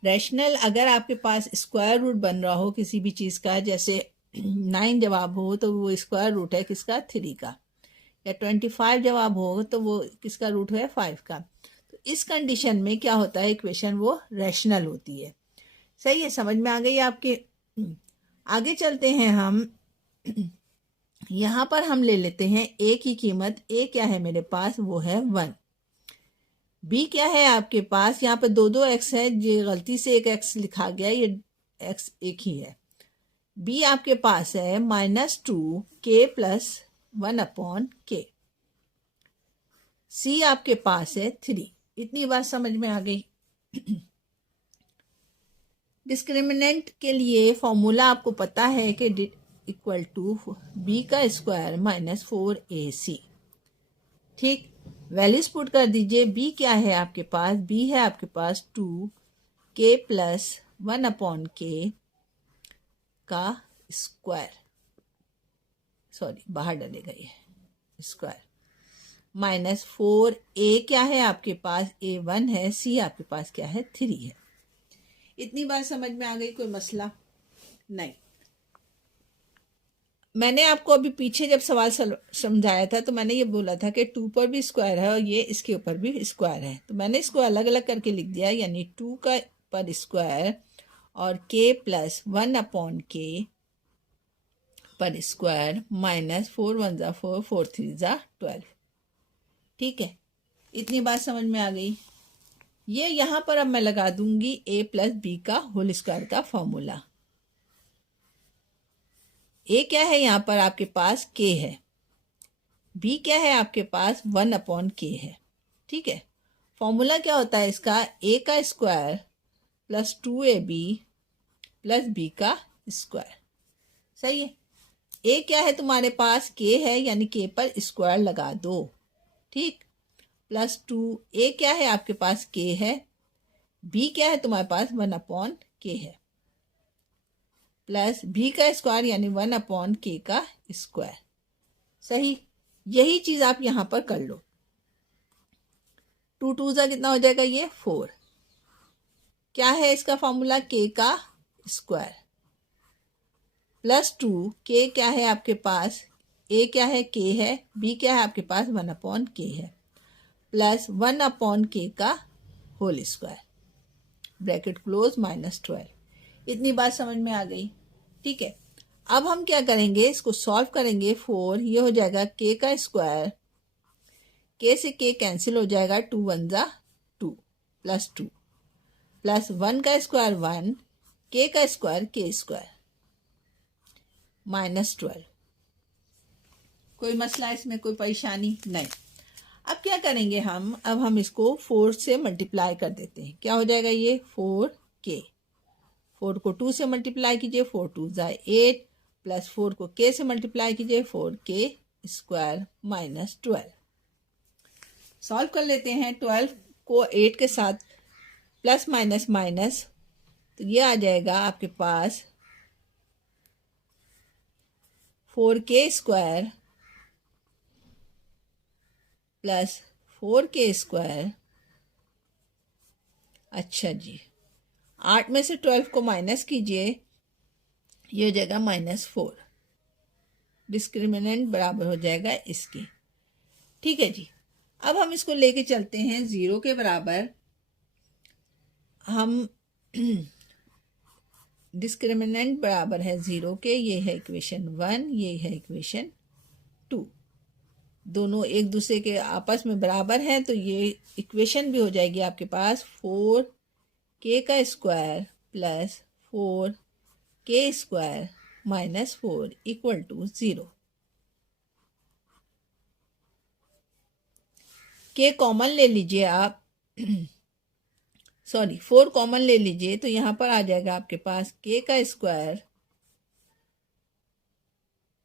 रैशनल अगर आपके पास स्क्वायर रूट बन रहा हो किसी भी चीज़ का, जैसे 9 जवाब हो तो वो स्क्वायर रूट है किसका, 3 का, या 25 जवाब हो तो वो किसका रूट है, 5 का। तो इस कंडीशन में क्या होता है, इक्वेशन वो रैशनल होती है। सही है, समझ में आ गई आपके? आगे चलते हैं हम। यहाँ पर हम ले लेते हैं a की कीमत। a क्या है मेरे पास, वो है 1। b क्या है आपके पास, यहाँ पर दो x है, ये गलती से एक x लिखा गया, ये x एक ही है। b आपके पास है -2k plus 1 upon k। c आपके पास है 3। इतनी बात समझ में आ गई? डिस्क्रिमिनेंट के लिए फॉर्मूला आपको पता है कि इक्वल टू b का स्क्वायर माइनस 4ac। ठीक, वैल्यूज पुट कर दीजिए। b क्या है आपके पास, b है आपके पास 2k प्लस 1 अपॉन k का स्क्वायर, सॉरी बाहर डलेगा ये स्क्वायर, माइनस 4a क्या है आपके पास, a 1 है, c आपके पास क्या है, 3 है। इतनी बात समझ में आ गई? कोई मसला नहीं। मैंने आपको अभी पीछे जब सवाल समझाया था तो मैंने ये बोला था कि 2 पर भी स्क्वायर है और ये इसके ऊपर भी स्क्वायर है, तो मैंने इसको अलग अलग करके लिख दिया, यानी 2 का पर स्क्वायर और k प्लस 1 अपॉन k पर स्क्वायर माइनस 4 1 ज़ा 4 4 3 ज़ा 12। ठीक है, इतनी बात समझ में आ गई? ये यहाँ पर अब मैं लगा दूंगी a प्लस बी का होल स्क्वायर का फॉर्मूला। a क्या है यहाँ पर आपके पास, k है। b क्या है आपके पास, 1 अपॉन k है। ठीक है, फॉर्मूला क्या होता है इसका, a का square plus 2ab plus b का स्क्वायर। सही है, a क्या है तुम्हारे पास, k है, यानी k पर स्क्वायर लगा दो। ठीक, प्लस 2a क्या है आपके पास, k है, b क्या है तुम्हारे पास 1/k है, प्लस b का स्क्वायर यानी 1/k का स्क्वायर। सही, यही चीज आप यहां पर कर लो। 2 2 कितना हो जाएगा ये 4। क्या है इसका फॉर्मूला, k का स्क्वायर प्लस 2, k क्या है आपके पास, a क्या है k है, b क्या है आपके पास 1/k है, प्लस 1/k का होल स्क्वायर ब्रैकेट क्लोज -12। इतनी बात समझ में आ गई। ठीक है, अब हम क्या करेंगे, इसको सॉल्व करेंगे। 4 ये हो जाएगा k का स्क्वायर, k से k कैंसिल हो जाएगा, 2 1 जा 2 प्लस 2 प्लस 1 का स्क्वायर 1, k का स्क्वायर k स्क्वायर -12। कोई मसला इसमें, कोई परेशानी नहीं। अब क्या करेंगे हम, अब हम इसको 4 से मल्टीप्लाई कर देते हैं। क्या हो जाएगा ये 4k, 4 को 2 से मल्टीप्लाई कीजिए, 4 2 जाए 8 प्लस 4 को k से मल्टीप्लाई कीजिए, 4k स्क्वायर -12। सॉल्व कर लेते हैं। 12 को 8 के साथ प्लस माइनस माइनस, तो ये आ जाएगा आपके पास 4k square plus 4k square. अच्छा जी, 8 में से 12 को माइनस कीजिए, ये हो जाएगा -4। डिस्क्रिमिनेंट बराबर हो जाएगा इसकी। ठीक है जी, अब हम इसको लेके चलते हैं 0 के बराबर। हम डिस्क्रिमिनेंट बराबर है 0 के, ये है इक्वेशन 1, ये है इक्वेशन 2। दोनों एक दूसरे के आपस में बराबर हैं, तो ये इक्वेशन भी हो जाएगी आपके पास 4k का square plus 4k square -4 equal to 0। k common ले लीजिए आप, सॉरी 4 कॉमन ले लीजिए, तो यहाँ पर आ जाएगा आपके पास k का square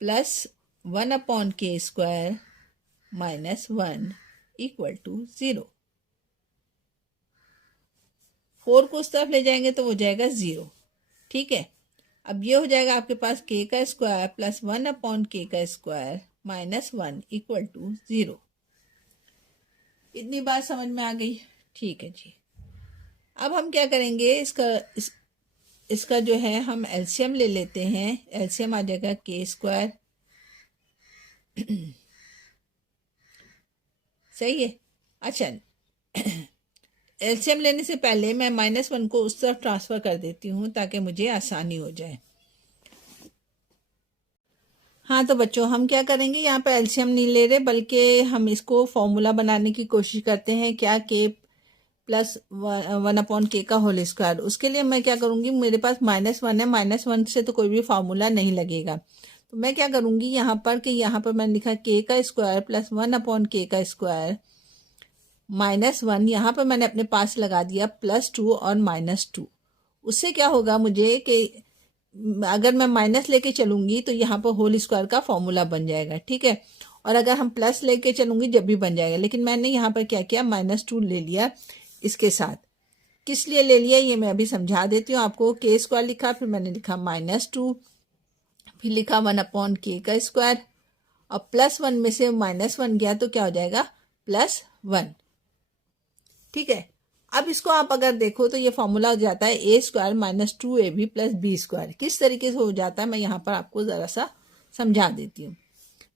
plus 1/k square -1 equal to 0। 4 को उस तरफ ले जाएंगे तो हो जाएगा 0। ठीक है, अब ये हो जाएगा आपके पास k का स्क्वायर प्लस 1/k का स्क्वायर -1 इक्वल टू 0। इतनी बात समझ में आ गई। ठीक है जी, अब हम क्या करेंगे, इसका जो है हम एलसीएम ले लेते हैं। एलसीएम आ जाएगा k स्क्वायर सही है। अच्छा, एलसीएम लेने से पहले मैं -1 को उस तरफ ट्रांसफ़र कर देती हूँ ताकि मुझे आसानी हो जाए। हाँ तो बच्चों, हम क्या करेंगे, यहाँ पे एलसीएम नहीं ले रहे, बल्कि हम इसको फॉर्मूला बनाने की कोशिश करते हैं। क्या, k प्लस 1/k का होल स्क्वायर। उसके लिए मैं क्या करूँगी, मेरे पास -1 है, -1 से तो कोई भी फार्मूला नहीं लगेगा। तो मैं क्या करूँगी यहाँ पर, कि यहाँ पर मैंने लिखा k का स्क्वायर प्लस 1/k का स्क्वायर -1, यहाँ पर मैंने अपने पास लगा दिया +2 और -2। उससे क्या होगा मुझे, कि अगर मैं माइनस लेके चलूँगी तो यहाँ पर होल स्क्वायर का फॉर्मूला बन जाएगा। ठीक है, और अगर हम प्लस लेके चलूँगी जब भी बन जाएगा। लेकिन मैंने यहाँ पर क्या किया, -2 ले लिया इसके साथ। किस लिए ले लिया ये मैं अभी समझा देती हूँ आपको। k स्क्वायर लिखा, फिर मैंने लिखा -2, फिर लिखा 1/k का स्क्वायर, और +1 में से -1 गया तो क्या हो जाएगा +1। ठीक है, अब इसको आप अगर देखो तो ये फॉर्मूला हो जाता है a square -2ab plus b square. किस तरीके से हो जाता है मैं यहाँ पर आपको ज़रा सा समझा देती हूँ।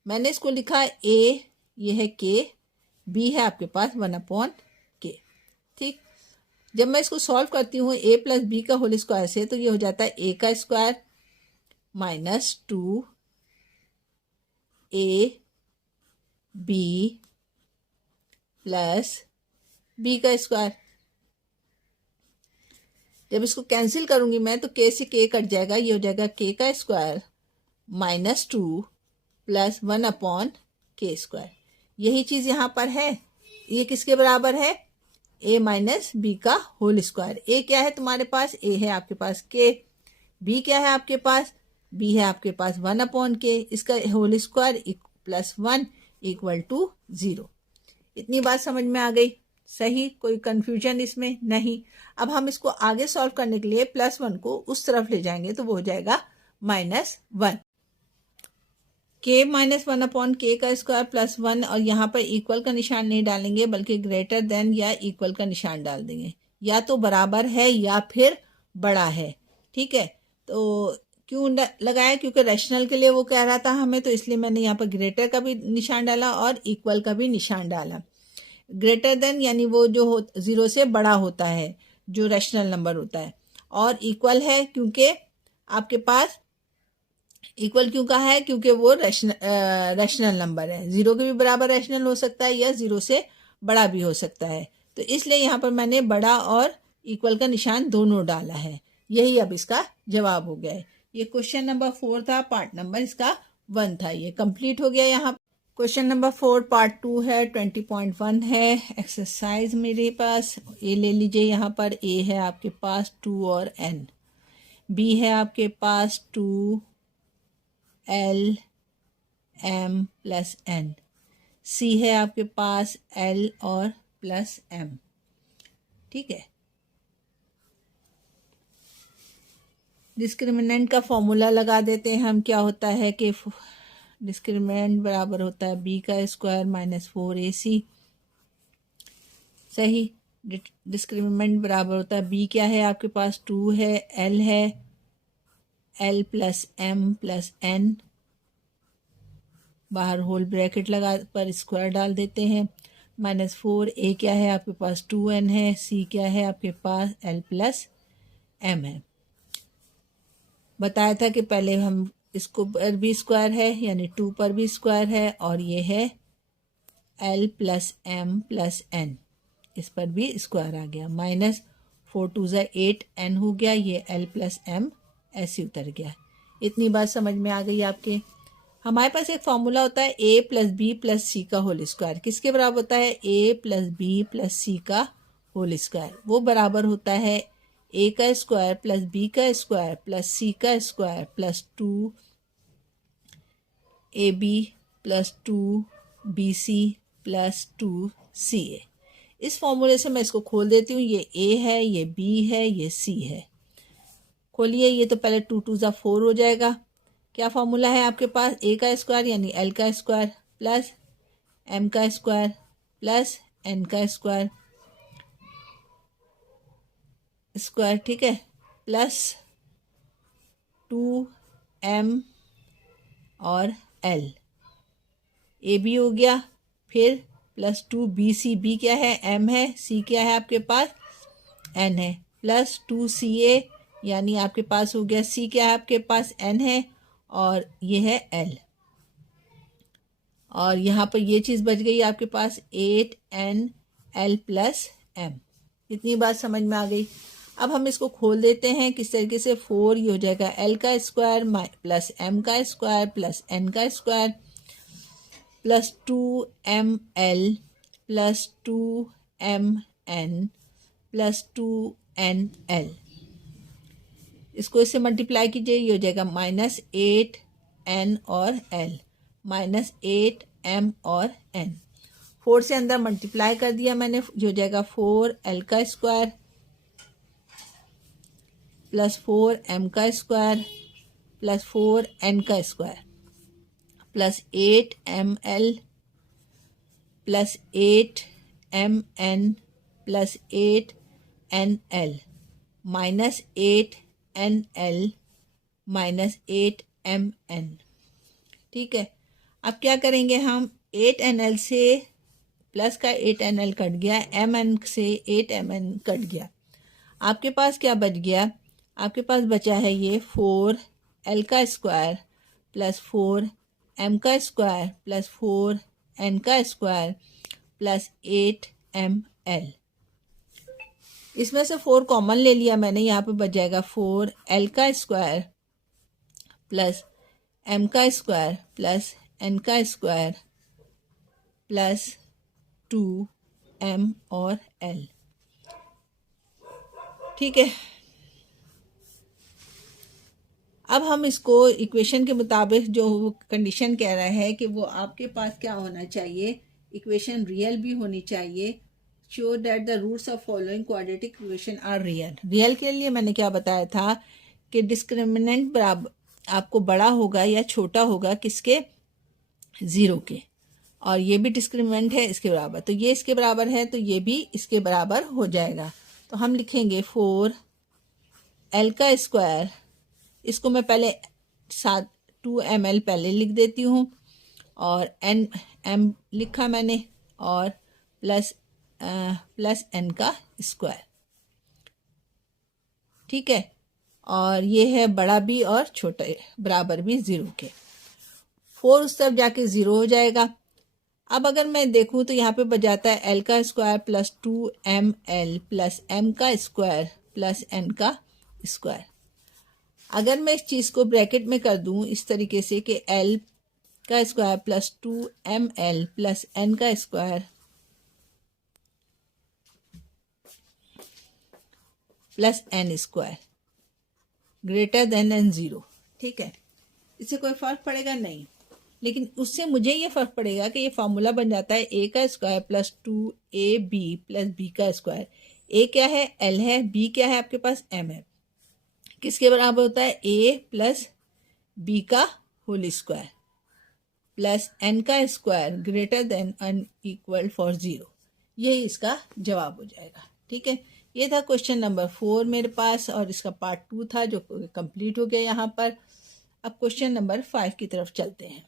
मैंने इसको लिखा a, ये है k, b है आपके पास 1/k। ठीक, जब मैं इसको सॉल्व करती हूँ a प्लस b का होल स्क्वायर से, तो ये हो जाता है a का square -2 a b plus b का स्क्वायर। जब इसको कैंसिल करूंगी मैं तो k से k कट जाएगा, ये हो जाएगा k का स्क्वायर -2 प्लस 1/k स्क्वायर। यही चीज़ यहाँ पर है। ये किसके बराबर है, a माइनस बी का होल स्क्वायर। a क्या है तुम्हारे पास, a है आपके पास k, b क्या है आपके पास, b है आपके पास 1/k, इसका होल स्क्वायर +1 इक्वल टू 0। इतनी बात समझ में आ गई। सही, कोई कंफ्यूजन इसमें नहीं। अब हम इसको आगे सॉल्व करने के लिए +1 को उस तरफ ले जाएंगे तो वो हो जाएगा -1। k -1 अपॉन k का स्क्वायर +1, और यहाँ पर इक्वल का निशान नहीं डालेंगे बल्कि ग्रेटर देन या इक्वल का निशान डाल देंगे, या तो बराबर है या फिर बड़ा है। ठीक है, तो क्यों लगाया, क्योंकि रैशनल के लिए वो कह रहा था हमें, तो इसलिए मैंने यहाँ पर ग्रेटर का भी निशान डाला और इक्वल का भी निशान डाला। ग्रेटर देन यानी वो जो 0 से बड़ा होता है, जो रैशनल नंबर होता है, और इक्वल है क्योंकि आपके पास इक्वल क्यों कहा है, क्योंकि वो रैशनल नंबर है। 0 के भी बराबर रैशनल हो सकता है या 0 से बड़ा भी हो सकता है, तो इसलिए यहाँ पर मैंने बड़ा और इक्वल का निशान दोनों डाला है। यही अब इसका जवाब हो गया है। ये क्वेश्चन नंबर 4 था, पार्ट नंबर इसका 1 था, ये कंप्लीट हो गया। यहाँ क्वेश्चन नंबर 4 पार्ट 2 है, 20.1 है। एक्सरसाइज मेरे पास ए ले लीजिए। यहाँ पर ए है आपके पास 2 और n, बी है आपके पास 2l m प्लस n, सी है आपके पास l और प्लस m। ठीक है, डिस्क्रिमिनेंट का फॉर्मूला लगा देते हैं हम। क्या होता है कि डिस्क्रिमिनेंट बराबर होता है b का स्क्वायर -4ac। सही, डिस्क्रिमिनेंट बराबर होता है b क्या है आपके पास 2 है, l है, l plus m plus n, बाहर होल ब्रैकेट लगा पर स्क्वायर डाल देते हैं, -4a क्या है आपके पास 2n है, c क्या है आपके पास l प्लस m है। बताया था कि पहले हम इसको पर भी स्क्वायर है यानी 2 पर भी स्क्वायर है, और ये है l plus m plus n, इस पर भी स्क्वायर आ गया, -4 2 8n हो गया, ये l प्लस m ऐसे उतर गया। इतनी बात समझ में आ गई आपके। हमारे पास एक फॉर्मूला होता है a प्लस बी प्लस सी का होल स्क्वायर। किसके बराबर होता है, a प्लस बी प्लस सी का होल स्क्वायर। वो बराबर होता है a का स्क्वायर प्लस b का स्क्वायर प्लस c का square plus 2ab plus 2bc plus 2ca। इस फॉर्मूले से मैं इसको खोल देती हूँ। ये a है, ये b है, ये c है। खोलिए, ये तो पहले 2 2 4 हो जाएगा। क्या फॉर्मूला है आपके पास, a का स्क्वायर यानी l का स्क्वायर प्लस m का स्क्वायर प्लस n का स्क्वायर, ठीक है, प्लस 2m और l, a b हो गया, फिर प्लस 2bc, b क्या है m है, c क्या है आपके पास n है, प्लस 2ca यानी आपके पास हो गया, c क्या है आपके पास n है और ये है l, और यहाँ पर ये चीज़ बच गई आपके पास 8n l प्लस m। इतनी बात समझ में आ गई। अब हम इसको खोल देते हैं किस तरीके से, 4 ये हो जाएगा l का स्क्वायर प्लस m का स्क्वायर प्लस n का square plus 2ml plus 2mn plus 2nl। इसको इससे मल्टीप्लाई कीजिए, ये हो जाएगा -8n और l, -8m और n। 4 से अंदर मल्टीप्लाई कर दिया मैंने, जो हो जाएगा 4l का स्क्वायर प्लस 4m का स्क्वायर प्लस 4n का square plus 8ml plus 8mn plus 8nl -8nl minus 8mn। ठीक है, अब क्या करेंगे हम, 8nl से प्लस का 8nl कट गया, mn से 8mn कट गया, आपके पास क्या बच गया, आपके पास बचा है ये 4l का स्क्वायर प्लस 4m का स्क्वायर प्लस 4n का स्क्वायर प्लस 8ml। इसमें से 4 कॉमन ले लिया मैंने, यहाँ पे बच जाएगा 4l का स्क्वायर प्लस m का स्क्वायर प्लस n का स्क्वायर प्लस 2m और l। ठीक है, अब हम इसको इक्वेशन के मुताबिक, जो कंडीशन कह रहा है कि वो आपके पास क्या होना चाहिए, इक्वेशन रियल भी होनी चाहिए, show that the roots of following quadratic equation are real. Real के लिए मैंने क्या बताया था कि डिस्क्रिमिनेंट बराबर आपको बड़ा होगा या छोटा होगा किसके, ज़ीरो के, और ये भी डिस्क्रिमिनेंट है इसके बराबर, तो ये इसके बराबर है तो ये भी इसके बराबर हो जाएगा। तो हम लिखेंगे 4l का स्क्वायर, इसको मैं पहले 2 ml पहले लिख देती हूँ और m लिखा मैंने, और प्लस n का स्क्वायर, ठीक है। और ये है बड़ा भी और छोटा बराबर भी ज़ीरो के। 4 उस तरफ जाके ज़ीरो हो जाएगा। अब अगर मैं देखूँ तो यहाँ पे बच जाता है l का square plus 2ml plus m का स्क्वायर प्लस n का स्क्वायर। अगर मैं इस चीज़ को ब्रैकेट में कर दूँ इस तरीके से कि l का square plus 2ml plus n का square plus n square greater than n zero, ठीक है, इससे कोई फ़र्क पड़ेगा नहीं, लेकिन उससे मुझे ये फ़र्क पड़ेगा कि ये फार्मूला बन जाता है a का square plus 2ab plus b का स्क्वायर। a क्या है, l है, b क्या है आपके पास, m है, किसके बराबर होता है, a प्लस b का होल स्क्वायर प्लस n का square greater than n equal for zero. यही इसका जवाब हो जाएगा, ठीक है। ये था क्वेश्चन नंबर 4 मेरे पास, और इसका पार्ट 2 था जो कंप्लीट हो गया यहाँ पर। अब क्वेश्चन नंबर 5 की तरफ चलते हैं।